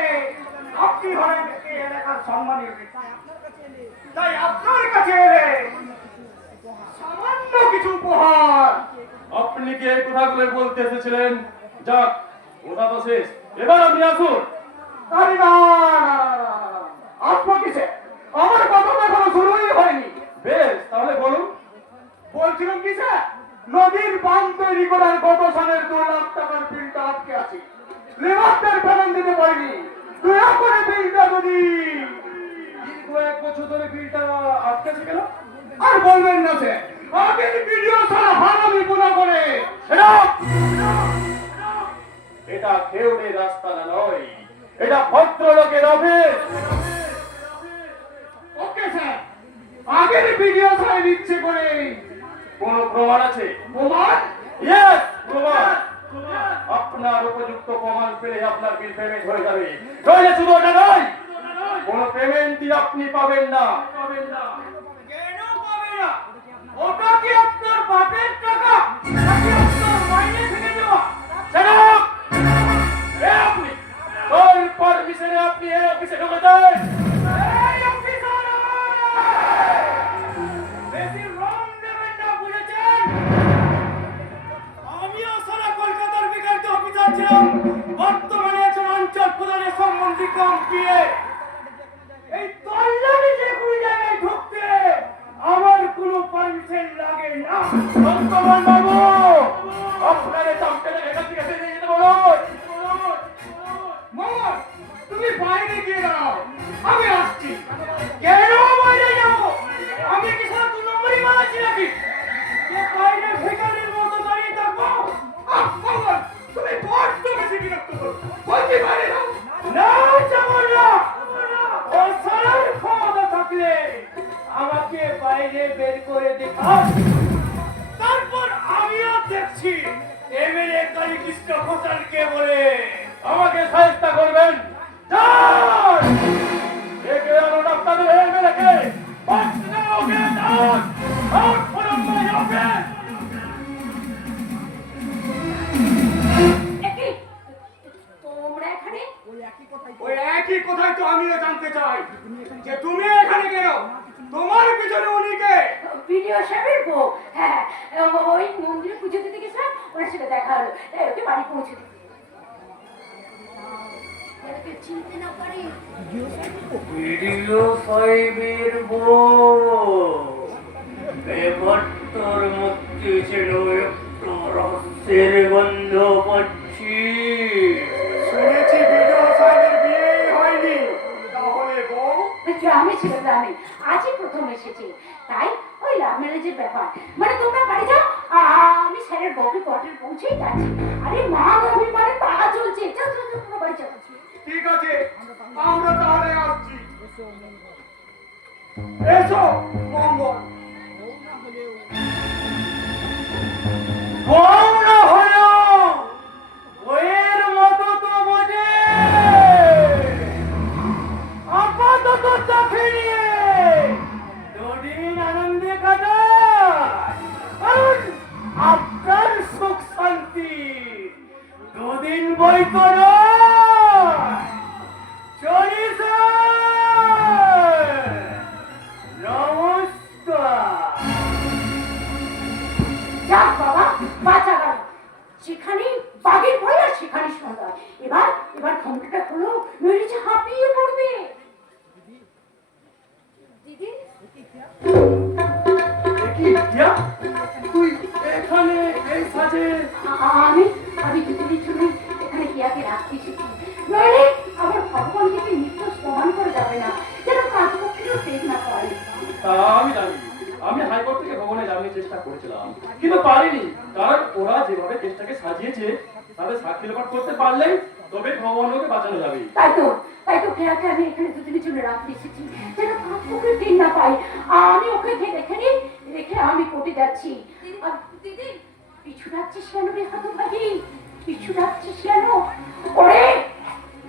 আপনি হলেন এই এলাকার সম্মানীয় ব্যক্তি, তাই আপনার কাছে এলে সামান্য কিছু উপহার। আপনি কি এই কথাগুলো বলতে এসেছিলেন? যাক, ওটা তো শেষ, এবার আপনি আসুন। আরে না আসবো কিসে, আমার কথা তো এখনো শুরুই হয়নি। বেশ, তাহলে বলুন। বলছিলাম কি স্যার, নদীর বাঁধ তৈরি করার গত সালের 2 লাখ টাকার বিলটা আটকে আছে, লেবারদের পেমেন্ট দিতে পারিনি। দয়া করে বিলটা যদি দীর্ঘ 1 বছর ধরে বিলটা আটকেছে কেন? আর বলবেন না স্যার, আগের ভিডিও ছাড়া হারামি গুণা করে। এটা খেউড়ে রাস্তা না নয়, এটা ভদ্রলোকের অফিস। ওকে স্যার, আগের ভিডিও ছাড়া ইচ্ছে করে কোন প্রমাণ আছে? প্রমাণ? ইয়েস, প্রমাণ। আপনার উপযুক্ত প্রমাণ পেলে আপনার বিল পেমেন্ট হয়ে যাবে, নইলে শুধু ওটা নয়, কোন পেমেন্টই আপনি পাবেন না। কেন পাবে না? ওটা কি আপনার বাপের টাকা নাকি আপনার মাইনে থেকে দেওয়া? Shut up! কে আপনি? কোন পারমিশনে আপনি এই অফিসে ঢুকেছেন? এই অফিসার! বেশি রং দেবেন না, বুঝেছেন? আমিও সারা কলকাতার বিকারিত অফিসার ছিলাম, বর্তমানে একজন অঞ্চল প্রধানের সম্বন্ধী কম পিএ। এই তল্লাশি যে কোন জায়গায় ঢুকতে আমার কোনো পারমিশন লাগে না। বর্তমান বাবু, আপনাকে চামচাটা এখান থেকে বেরিয়ে যেতে বলুন। মোহন, তুমি বাইরে গিয়ে দাঁড়াও, আমি আসছি। কেন বাইরে যাবো? আমি কি সারা 2 নম্বরই মারাচ্ছি নাকি যে বাইরে ভিখারির মতো দাঁড়িয়ে থাকবো? মোহন, তুমি বড্ড বেশি বিরক্ত করো, বলছি বাইরে যাও। না যাবো না, ও সারার ক্ষমতা থাকলে আমাকে বাইরে বের করে দেখাও, তারপর আমিও দেখছি এমএলএ কালী কৃষ্ণ ঘোষাল কে বলে। আমাকে সাহায্য করবেন। যান! ডেকে আনুন আপনাদের এমএলএকে। But now get out! Out from my office! একি, তোমরা এখানে? ওই একই কথাই তো আমিও জানতে চাই যে তুমি এখানে কেন, তোমার পিছনে উনি কে? ভিডিও সাহেবের বউ। হ্যাঁ, ওই মন্দিরে পুজো দিতে গেছিলাম, ওনার সাথে দেখা হলো, তাই ওকে বাড়ি পৌঁছে দিতে। এটাকে চিনতে না পারি। ভিডিও সাহেবের বউ, ব্যাপারটার মধ্যে ছিল একটু রহস্যের গন্ধ পাচ্ছি। শুনেছি ভিডিও সাহেবের বিয়ে হয়নি, তাহলে বউ? গ্রামে ছিল, গ্রামে আজই প্রথম এসেছি, তাই ওই লাভ ম্যারেজের ব্যাপার। মানে তোমরা বাড়ি যাও, আমি স্যারের বউকে কোয়ার্টার পৌঁছেই যাচ্ছি। আরে মা অভিমানে তারা চলছে, যাও যাও যাও, তোমরা বাড়ি যাও। ঠিক আছে, আমরা তাহলে আসছি। এসো মঙ্গল। বউ না হলেও বইয়ের মতো তো বোঝে, আপাতত চাকরি নিয়ে 2 দিন আনন্দে কাটায়, কারণ আপনার সুখ শান্তি 2 দিন বই করো। চলি স্যার, নমস্কার। যাক বাবা, বাঁচা গেল। যেখানে বাঘের ভয় আর সেখানে সুন্দর। এবার এবার ঘন্টাটা খোলো, নইলে যে হাঁপিয়ে পড়বে। দিদি, কি দিয়া? তুই এখানে এই সাজে? আমি আমি দুদিনের জন্য এখানে কিয়াকে রাখতে এসেছি, নইলে আবার ভগবান থেকে নির্দোষ প্রমাণ করে যাবে না, যেন কাজপক্ষেও পেট না পারে। তা আমি জানি, আমি হাইকোর্ট থেকে ভবনে যাওয়ার চেষ্টা করেছিলাম, কিন্তু পারিনি, কারণ ওরা যেভাবে কেসটাকে সাজিয়েছে তাদের সাক্ষী লোপাট করতে পারলেই তবে ভগবানকে বাঁচানো যাবে। তাই তো কেয়াকে আমি এখানে দুদিনের জন্য রাখতে এসেছি, যেন কাজপক্ষের দিন না পাই। আমি ওকে রেখে আমি কোর্টে যাচ্ছি। দিদি, রাখছিস কেন রে হতভাগী? পিছু রাখছিস কেন? ওরে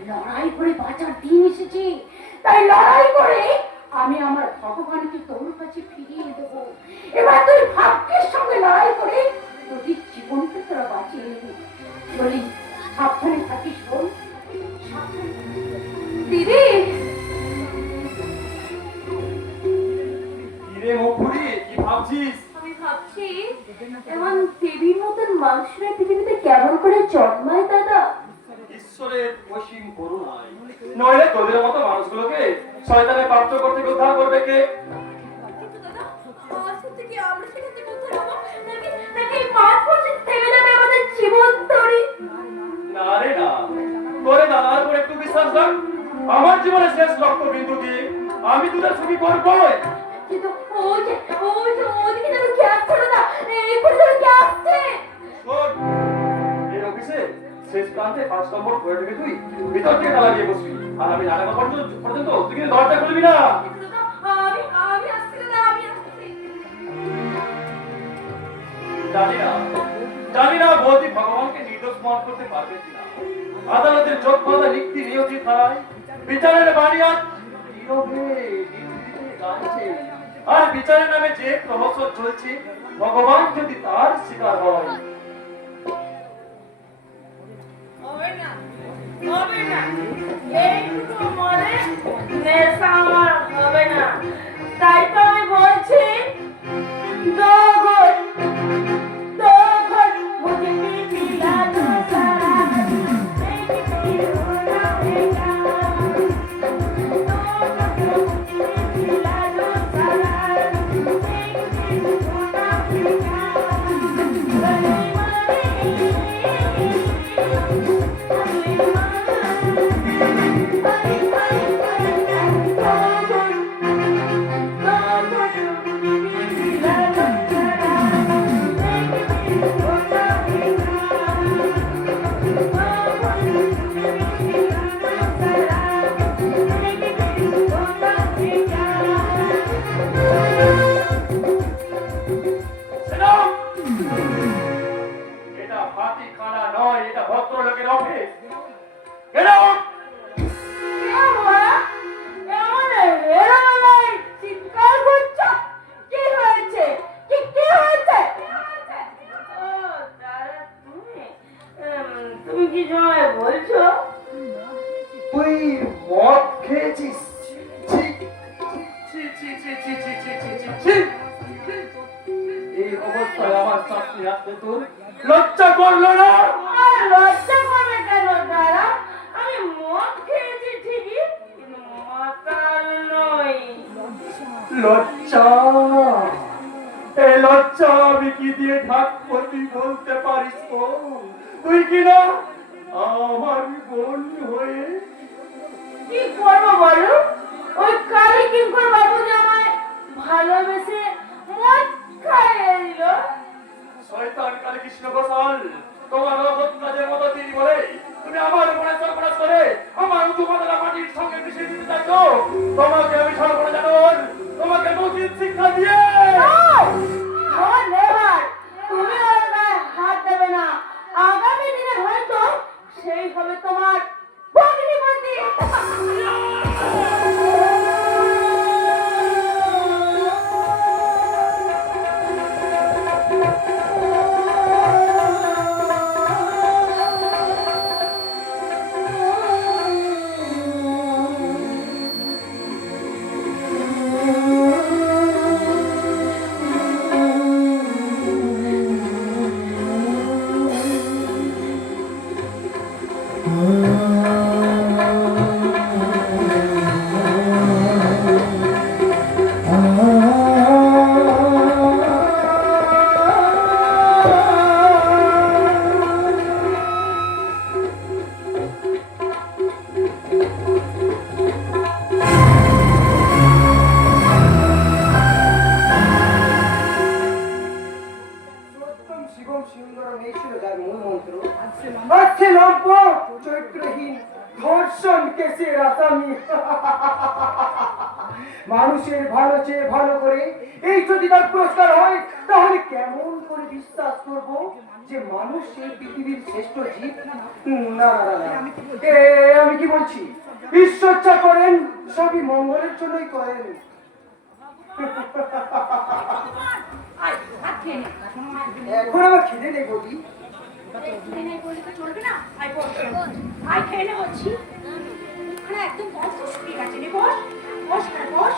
লড়াই করে বাঁচার দিন এসেছে, তাই লড়াই করে আমি আমার ভগবানকে তোর কাছে ফিরিয়ে দেব। এবার তুই ভাগ্যের সঙ্গে লড়াই করে তোদের জীবনকে তোরা বাঁচিয়ে নিবি। বলি সাবধানে থাকিস বোন, সাবধানে। দিদি কিরে মুখপুরি, কি ভাবছিস? আমি ভাবছি এমন দেবীর মতন মানুষরা পৃথিবীতে কেমন করে জন্মায় দাদা? ঈশ্বরের অসীম করুণায়, নইলে তোদের মতো মানুষগুলোকে শয়তানে প্রাপ্ত করতে উদ্ধার করবে কে? কিন্তু দাদা আজকে থেকে আমরা সেখান থেকে উদ্ধার হবো নাকি নাকি মাঠ পর্যন্ত থেমে যাবে আমাদের জীবন তরি? না রে না, তোরে দাদার উপর একটু বিশ্বাস রাখ। আমার জীবনের শেষ রক্ত বিন্দু দিয়ে আমি তোদের সুখী করবো। কিন্তু ওদিকে যেন গ্যাস ছিল না, এই করে যেন গ্যাস আসছে। শোন, এই অফিসে শেষ প্রান্তে 5 নম্বর ঘরে ঢুকে তুই ভিতর থেকে তালা দিয়ে বসবি, আর আমি নাগাদ পর্যন্ত তুই কিন্তু দরজা খুলবি না। কিন্তু দাদা আমি আসছি দাদা, আমি আসছি। জানি না বৌদি ভগবানকে নির্দোষ মনে করতে পারবে কিনা। আদালতের যোগ্যতা লিখতি নিয়োগী ধারায় বিচারের বাড়িয়াত নীরবে নিভৃতে গাইছে। আর বিচারের নামে যে প্রহসন চলছে, ভগবান যদি তার শিকার হয়। হবে না এইটুকু মনে নেশা আমার হবে না, তাই তো আমি বলছি দোঘর মুঝে পিলা দো সারা এটা হাতিখানা নয়, এটা ভদ্রলোকের অফিস। Get out! চিৎকার করছো? কি হয়েছে? কি হয়েছে? তুমি কি সময় বলছো? তুই মদ খেয়েছিস? ছি, ছি, ছি, ছি, ছি, ছি, ছি, ছি, ছি, ছি। এই অবস্থায় আমার চাকরি আসতে তোর লজ্জা করলো না? আর লজ্জা করবে কেন দাদা? আমি মদ খেয়েছি ঠিকই, কিন্তু মাতাল নই। লজ্জা? এই লজ্জা আমি কি দিয়ে ঢাকবো তুই বলতে পারিস তো? তুই কি না আমার বোন হয়ে কি করবো বলো? ওই কালী কিঙ্কর বাবু যে আমায় ভালোবেসে মদ খাইয়ে দিল। শয়তান কালী কৃষ্ণ গোপাল তোমার অবধ কাজের মতো তিনি বলে তুমি আমার উপরে সর্বনাশ করে আমার উদুমাদলা মাটির সঙ্গে মিশিয়ে দিতে চাইছো। তোমাকে আমি সর্বনা জানোর, তোমাকে মৌখিক শিক্ষা দিয়ে তুমি ওর গায়ে হাত দেবে না। আগামী দিনে হয়তো সেই হবে তোমার ভগ্নিপতি। সত্যম শিবম সুন্দরম এই ছিল যার মূল মন্ত্র। আছে লম্পট চরিত্রহীন ধর্ষণ কেসের আসামি। মানুষের ভালো চেয়ে ভালো করে এই যদি তার পুরস্কার হয়, তাহলে কেমন করে বিশ্বাস করব যে মানুষ এই পৃথিবীর শ্রেষ্ঠ জীব? না না না, আমি কি বলছি, ঈশ্বর যা করেন সবই মঙ্গলের জন্যই করেন। আয় ভাত খেয়ে নে। এখন আমার খিদে নেই বৌদি। খেয়ে নে বললে তো চলবে না। আয় বস। আয় খেয়ে নে বলছি। মুখখানা একদম বন্ধ শুকিয়ে গেছে। নে বস। বস না বস।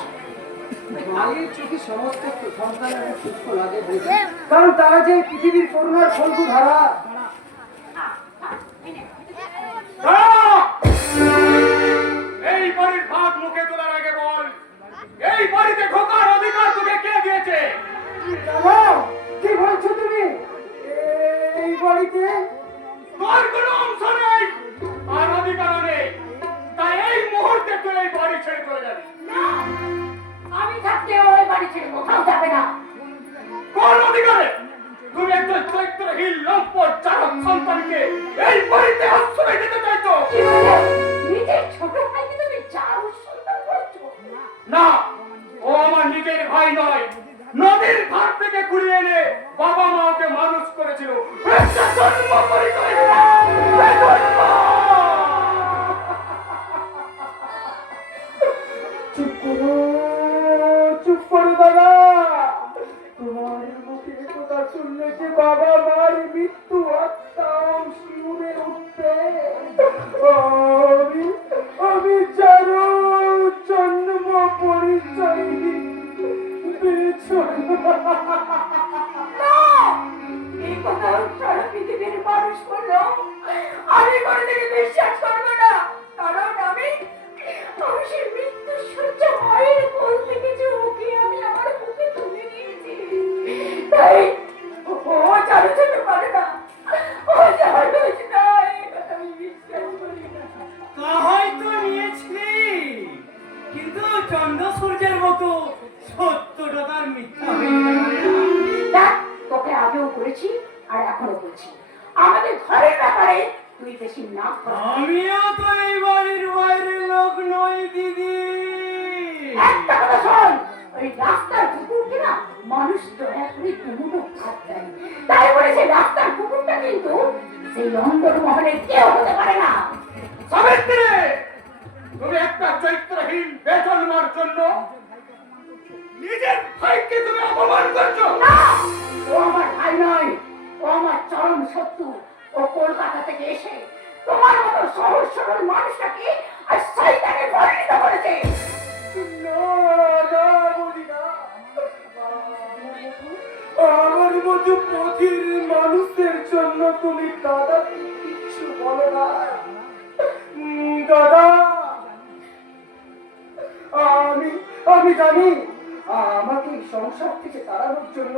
মায়ের চোখে সমস্ত সন্তানের সুস্থ লাগে বৌদি, কারণ তারা যে পৃথিবীর করুণার ফলকু ধারা। এই বাড়ির ভাত মুখে তোলার আগে বল, এই বাড়িতে ঢোকার অধিকার তোকে কে দিয়েছে? দাদা, কি বলছো তুমি? এই বাড়িতে তোর কোনো অংশ নেই আর অধিকার নেই, তাই এই মুহূর্তে তুই এই বাড়ি ছেড়ে চলে যাবি। না, আমি থাকতে ওই বাড়ি ছেড়ে কোথাও যাবে না। কোন অধিকারে তুমি একজন চরিত্রহীন লম্পট চালক সন্তানকে এই বাড়িতে আশ্রয় দিতে চাইছো? কি বলে? নিজের ছোট ভাইকে তুমি চাল সন্তান বলছো? না, ও আমার নিজের ভাই নয়, নদীর ঘাট থেকে কুড়িয়ে এনে বাবা মা ওকে মানুষ করেছিল। একটা জন্ম পরিচয় দিলাম, এ জন্ম। চুপ করো দাদা, তোমার মুখে কথা শুনলে যে বাবা মার মৃত্যু আত্মাও শিউরে উঠবে। আমি চারো জন্ম পরিচয় না! এই কথা সারা পৃথিবীর মানুষ বললো, আমি কোনোদিন বিশ্বাস করবো না। কারণ আমি সেই মৃত্যু সহ্য মায়ের কোল থেকে যে ওকে আমি আমার বুকে তুলে নিয়েছি, তাই ও চালু যেতে পারে না। ও চালু হয়েছে না, এই কথা আমি বিশ্বাস করি না। তা হয়তো নিয়েছিলি, কিন্তু চন্দ্র সূর্যের মতো সত্যটা তার মিথ্যা হয়ে যাবে না। দেখ, তোকে আগেও করেছি আর এখনো বলছি, আমাদের ঘরের ব্যাপারে তুই বেশি না কর। আমিও তো এই বাড়ির বাইরের লোক নই দিদি। একটা কথা শোন, ওই রাস্তার কুকুরকে না মানুষ দয়া করে কুমুটো ভাত দেয়, তাই বলে সেই রাস্তার কুকুরটা কিন্তু সেই অন্ধর মহলে কেউ হতে পারে না। সাবিত্রী, তুমি একটা চরিত্রহীন বেজন্মার জন্য নিজের ভাইকে তুমি অপমান করছো। না, ও আমার ভাই নয়, ও আমার চরম শত্রু। ও কলকাতা থেকে এসে তোমার মতো সহজ সরল মানুষটাকে আর শয়তানে পরিণত করেছে। আমার মতো পথির মানুষের জন্য তুমি দাদা কিছু বলো না। দাদা, আমি জানি আমাকে সংসার থেকে তাড়ানোর জন্য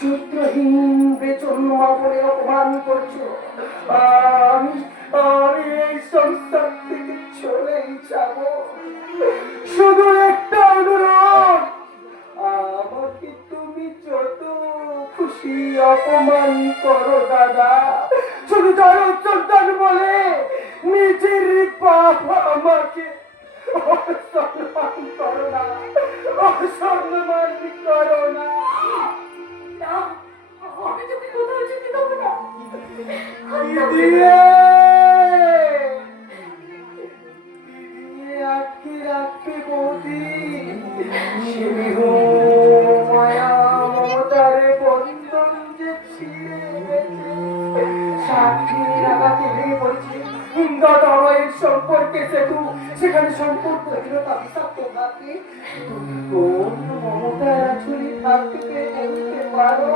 চরিত্রহীন বেজন্মা বলে অপমান করছো। আমি আমি এই সংসার থেকে চলেই যাব। শুধু একটা অনুরোধ, আমাকে তুমি যত খুশি অপমান করো দাদা, শুধু যারা সন্তান বলে নিজের বাপ আমাকে অসম্মান করো না, অসম্মান করো না। না, আমি তোকে কোথাও যেতে দেবো না। আটকে রাখবে বৌদি, মায়া মমতারে বন্ধন যে ছিঁড়ে গেছে, সাক্ষী রাগাতে ভেঙে পড়েছে দাদা মায়ের সম্পর্কে সেতু, সেখানে সম্পর্কহীনতা বিষাক্ত থাকে। তুমি কোন মমতার আঁচলে থাকতে বলতে পারো?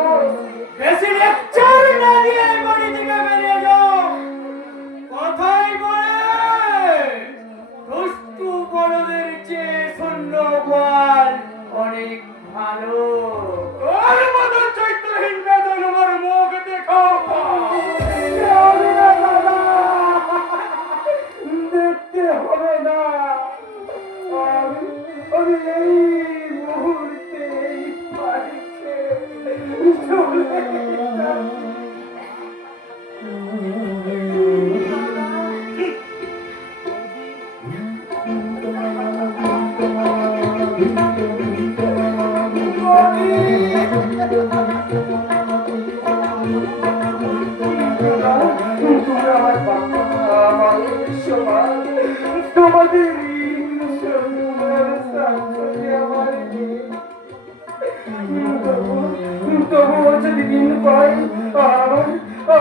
বেশি লেকচার না দিয়ে এই বাড়ি থেকে বেরিয়ে যাও। কথাই বলে দুষ্টু বড়দের চেয়ে শূন্য বল অনেক ভালো। তোর মতো চৈত্রহীন বেদন আমার মুখ দেখাও। হবে না দাদা, দেখতে হবে না। আমি এই মুহূর্তে এই বাড়িতে চলে দিন পাই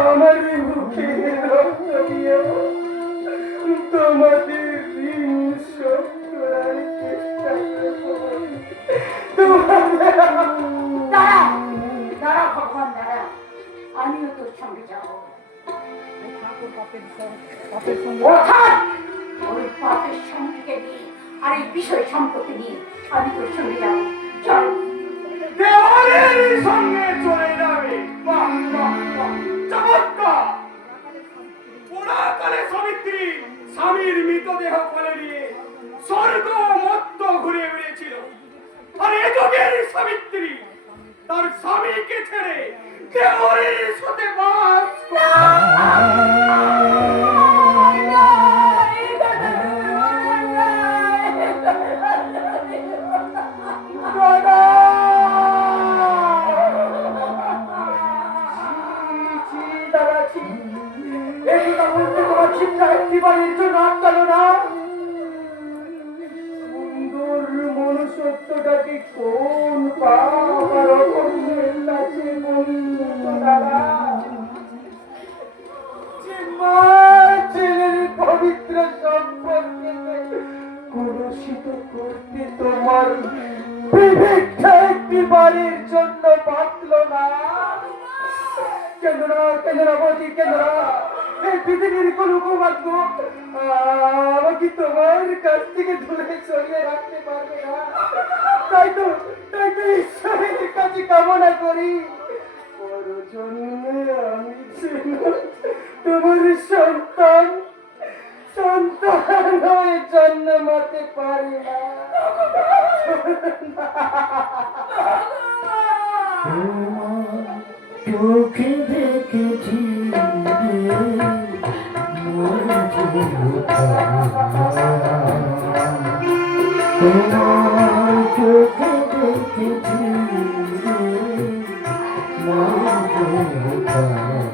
আমার মুখে রক্ত দিয়ে তোমাদের ঋণ শোধ করার চেষ্টা করব। দাঁড়া দাঁড়া ভগবান দাঁড়া, আমিও তোর সঙ্গে যাবো। অর্থাৎ ওই পাপের সঙ্গীকে নিয়ে আর এই বিষয় সম্পত্তি নিয়ে আমি তোর সঙ্গে যাবো। চল। দেওয়ালের সঙ্গে চলে যাবে। বাহ বাহ বাহ, চমৎকার। পুরাকালে সাবিত্রী স্বামীর মৃতদেহ কোলে নিয়ে স্বর্গ মত্ত ঘুরে বেড়েছিল, আর এ যুগের সাবিত্রী তার স্বামীকে ছেড়ে দেওয়ালের সাথে বাস সুন্দর মনুষ্যত্বটাকে কোন পাবার অপরাধের কাছে বলল দাদা? যে মা ছেলের পবিত্র সম্পর্ককে কলুষিত করতে তোমার বিবেকটা একটিবারের জন্য বাঁচল না। কেন্দ্রা বলছি কেন্দ্রা, এই পৃথিবীর কোন উপবাদ্য আমাকে তোমার কাছ থেকে দূরে সরিয়ে রাখতে পারবে না। তাই তো ঈশ্বরের কাছে কামনা করি পরজন্মে আমি ছিল তোমার সন্তান হয়ে জন্মাতে পারি না। চোখে দেখেছি তোমার চোখে দেখেছি তোমার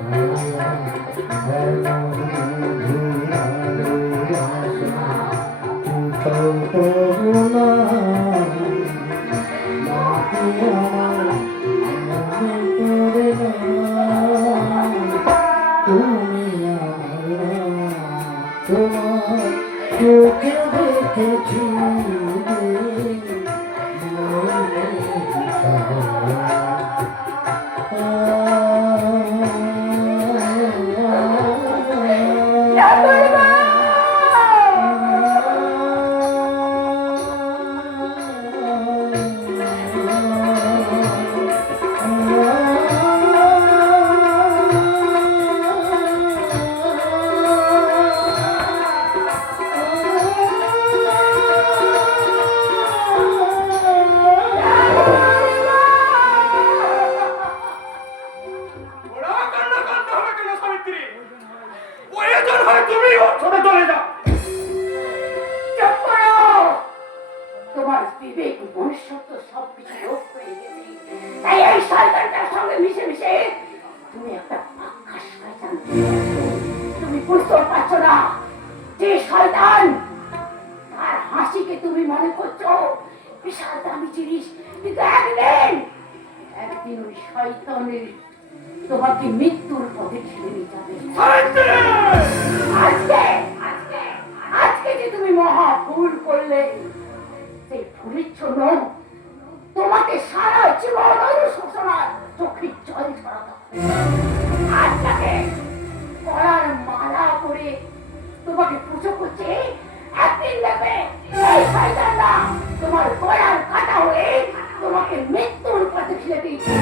চোখে দেখেছি তোমার বিবেক মনুষ্যত্ব সবকিছু লোপ হয়ে গেছে, তাই এই শয়তানটার সঙ্গে মিশে মিশে তুমি একটা পাক্কা শয়তান। তুমি বুঝতে পারছো না যে শয়তান তার হাসিকে তুমি মনে করছো বিশাল দামি জিনিস, কিন্তু একদিন ওই শয়তানের তোমাকে মৃত্যুর পথে ঠেলে নিয়ে যাবে। আজকে আজকে আজকে যে তুমি মহা ভুল করলে, সেই ভুলের জন্য তোমাকে সারা জীবন অনুশোচনায় চোখে জল ঝরাতে হবে। আজকে গলার মালা করে তোমাকে পুজো করছে, একদিন দেখবে এই শয়তানরা তোমার গলার কাটা হয়ে তোমাকে মৃত্যুর পথে ঠেলে দিয়েছে।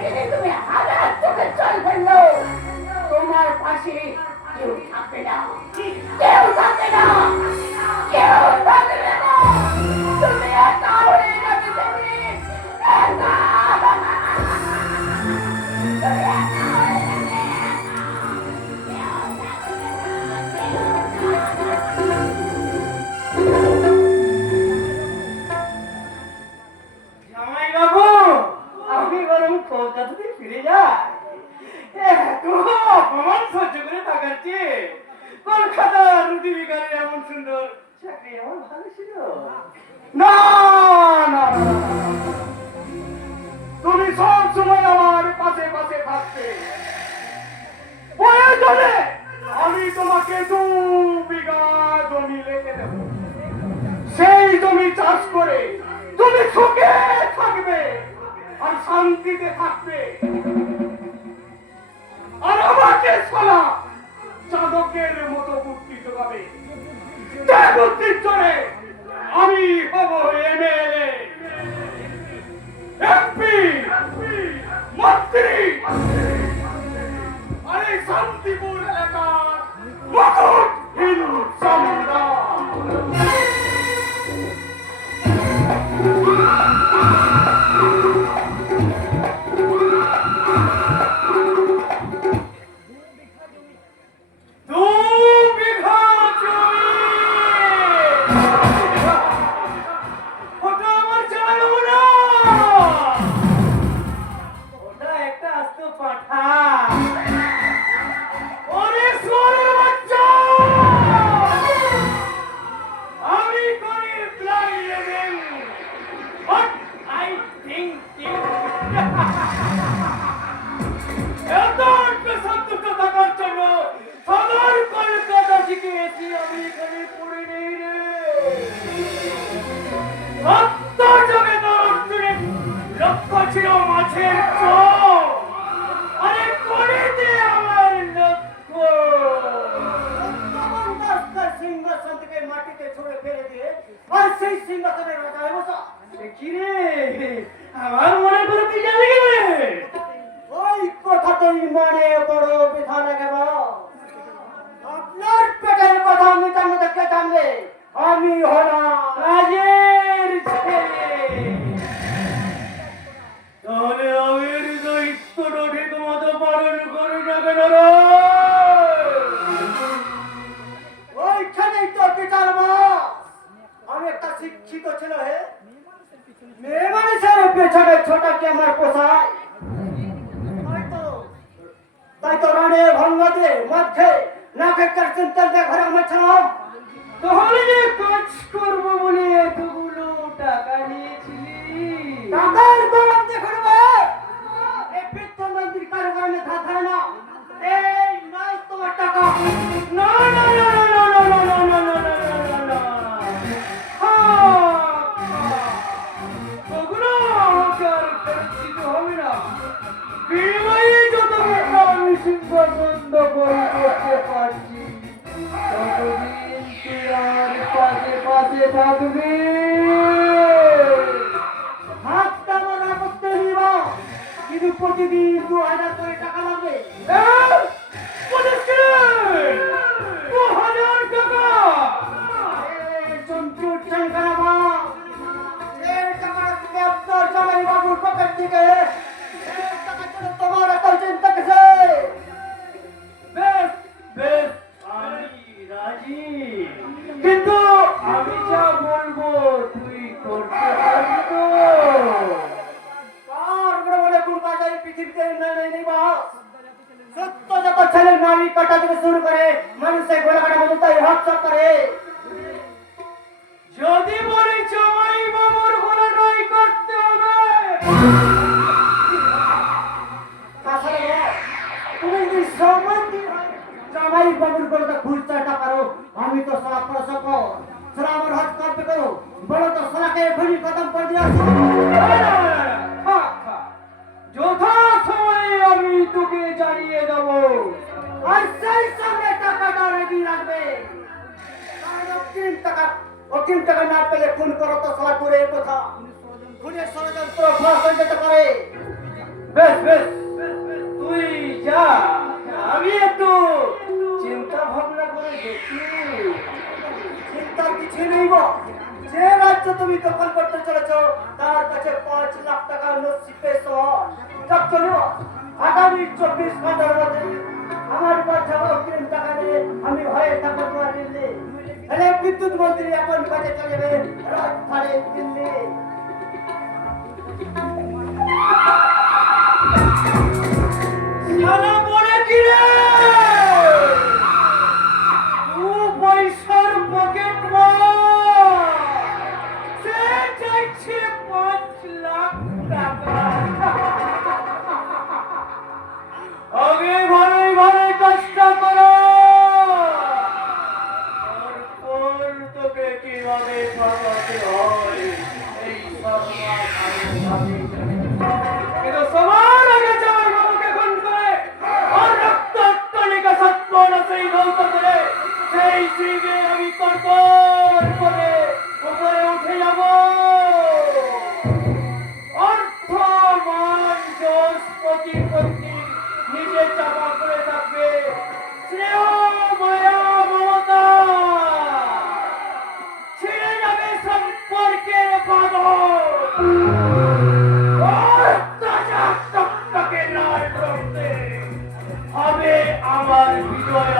সেদিন তুমি হাজার চোখে জল ফেললো, তোমার পাশে কেউ থাকবে না, কেউ থাকবে না, কেউ থাকবে না। তুমি একা হয়ে যাবে, তুমি একা। জামাই বাবু, আমি বরং কলকাতাতে ফিরে যাই। এত অপমান সহ্য করে থাকার চেয়ে কলকাতা রুটি বিকারের এমন সুন্দর চাকরি আমার ভালো ছিল। না না না, না, না, না। তুমি সব সময় আমার পাশে পাশে থাকবে। প্রয়োজনে আমি তোমাকে 2 বিঘা জমি রেখে দেব। সেই জমি চাষ করে তুমি সুখে থাকবে আর শান্তিতে থাকবে। আর আমাকে সালা চাদকের মতো বুদ্ধি যোগাবে। যে বুদ্ধির জোরে আমি হব এমএলএ, এমপি, মন্ত্রী, আর এই শান্তিপুর এলাকার মুকুটহীন সম্রাট। ওটা একটা আস্ত পাঠা। ওরে সোনার বাচ্চা, আমি করি ply level, but I think এত শব্দটা থাকার জন্য সদর কলকাতা থেকে এসে আমি এখানে পড়ে নেই রে। সত্য জগে দর্শনে লক্ষ্য ছিল মাছের চোখ, আরে করিতে আমার লক্ষ্য। তার সিংহাসন থেকে মাটিতে ছুঁড়ে ফেলে দিয়ে আর সেই সিংহাসনের মাথায় বসা। কি রে, আমার মনে করে তুই জানলি কি রে? ওই কথাতেই মনে বড় ব্যথা লাগে বাবা। আপনার পেটের কথা মেটানো দেখে জানলে আমি হলাম কাজের ছেলে। তাহলে আমের দায়িত্বটা ঠিক মতো পালন করে যাবে না রে। ওইখানেই তো বিচার মাস। আমি একটা শিক্ষিত ছিল হে, মেয়ে মানুষের পেছনে ছোটাকে আমার পোষায়। তাই তো রানে ভাঙ্গা দিয়ে মধ্যে নাকে কাটছেন তাদের ঘরে আমার ছিলাম। তাহলে যে কাজ করবো বলে এতগুলো টাকা নিয়েছিলি, টাকার গরম দেখুন এই বৃত্ত মন্দির কারোগারে ধার ধারে না। এই নয় তোমার টাকা। না না না না না না না না না না না না। ওগুলো আমাকে আর ফেরত দিতে হবে না। বিনিময়ে যত টাকা আমি সিংহাসন দখল করতে পারছি, ততদিন তুই আমার পাশে পাশে থাকবি। হাতটা মনে করতে দিব, কিন্তু প্রতিদিন 2000 করে টাকা লাগবে। চন্দ্রুর চাঙ্গামা এই টাকাটা তুমি আপনার জামাই বাবুর পকেট থেকে এই টাকার জন্য তোমার এত চিন্তা কিসে? বেশ বেশ, আমি রাজি, কিন্তু আমি যা বলবো তুই করতে পারবি তো? আর বড় বড় গুরবাজারি পৃথিবীতে নেই বাস। সত্য যত ছেলে নারী কাটা থেকে শুরু করে মানুষের গলা কাটা পর্যন্ত এই হত্যা করে। যদি বলি জামাই বাবুর গলাটাই করতে হবে, তাছাড়া বল, তুমি যদি সম্বন্ধী জামাই বাবুর গলাটা খুঁজতে পারো, আমি তো সারা প্রসক সারা আমার হাত কাঁপতে করো। বলো তো সারাকে এখনই খতম করে দিয়ে আসো। যথা সময়ে আমি তোকে জানিয়ে দেবো। আর সেই সঙ্গে টাকাটা রেডি রাখবে। কারণ অগ্রিম টাকা না পেলে খুন করো তো সারা দূরের কথা। খুনের ষড়যন্ত্র ফাঁস হয়ে যেতে পারে। বেশ বেশ, তুই যা, আমি একটু চিন্তা ভাবনা করে দেখি। চিন্তার কিছু নেই গো। যে রাজ্য তুমি দখল করতে চলেছ তার কাছে 5 লাখ টাকার নসিব পেয়েছ। চলো আগামী 24 ঘন্টার মধ্যে আমার কাছে অগ্রিম টাকা দিয়ে আমি হয়ে থাকবো তোমার দিল্লি। তাহলে বিদ্যুৎ মন্ত্রী এখন কাজে চলে যাবে রাজধানী দিল্লি। শালা বলে কি রে? দু পয়সার পকেট মার, সে চাইছে 5 লাখ টাকা। হবে আমার বিজয়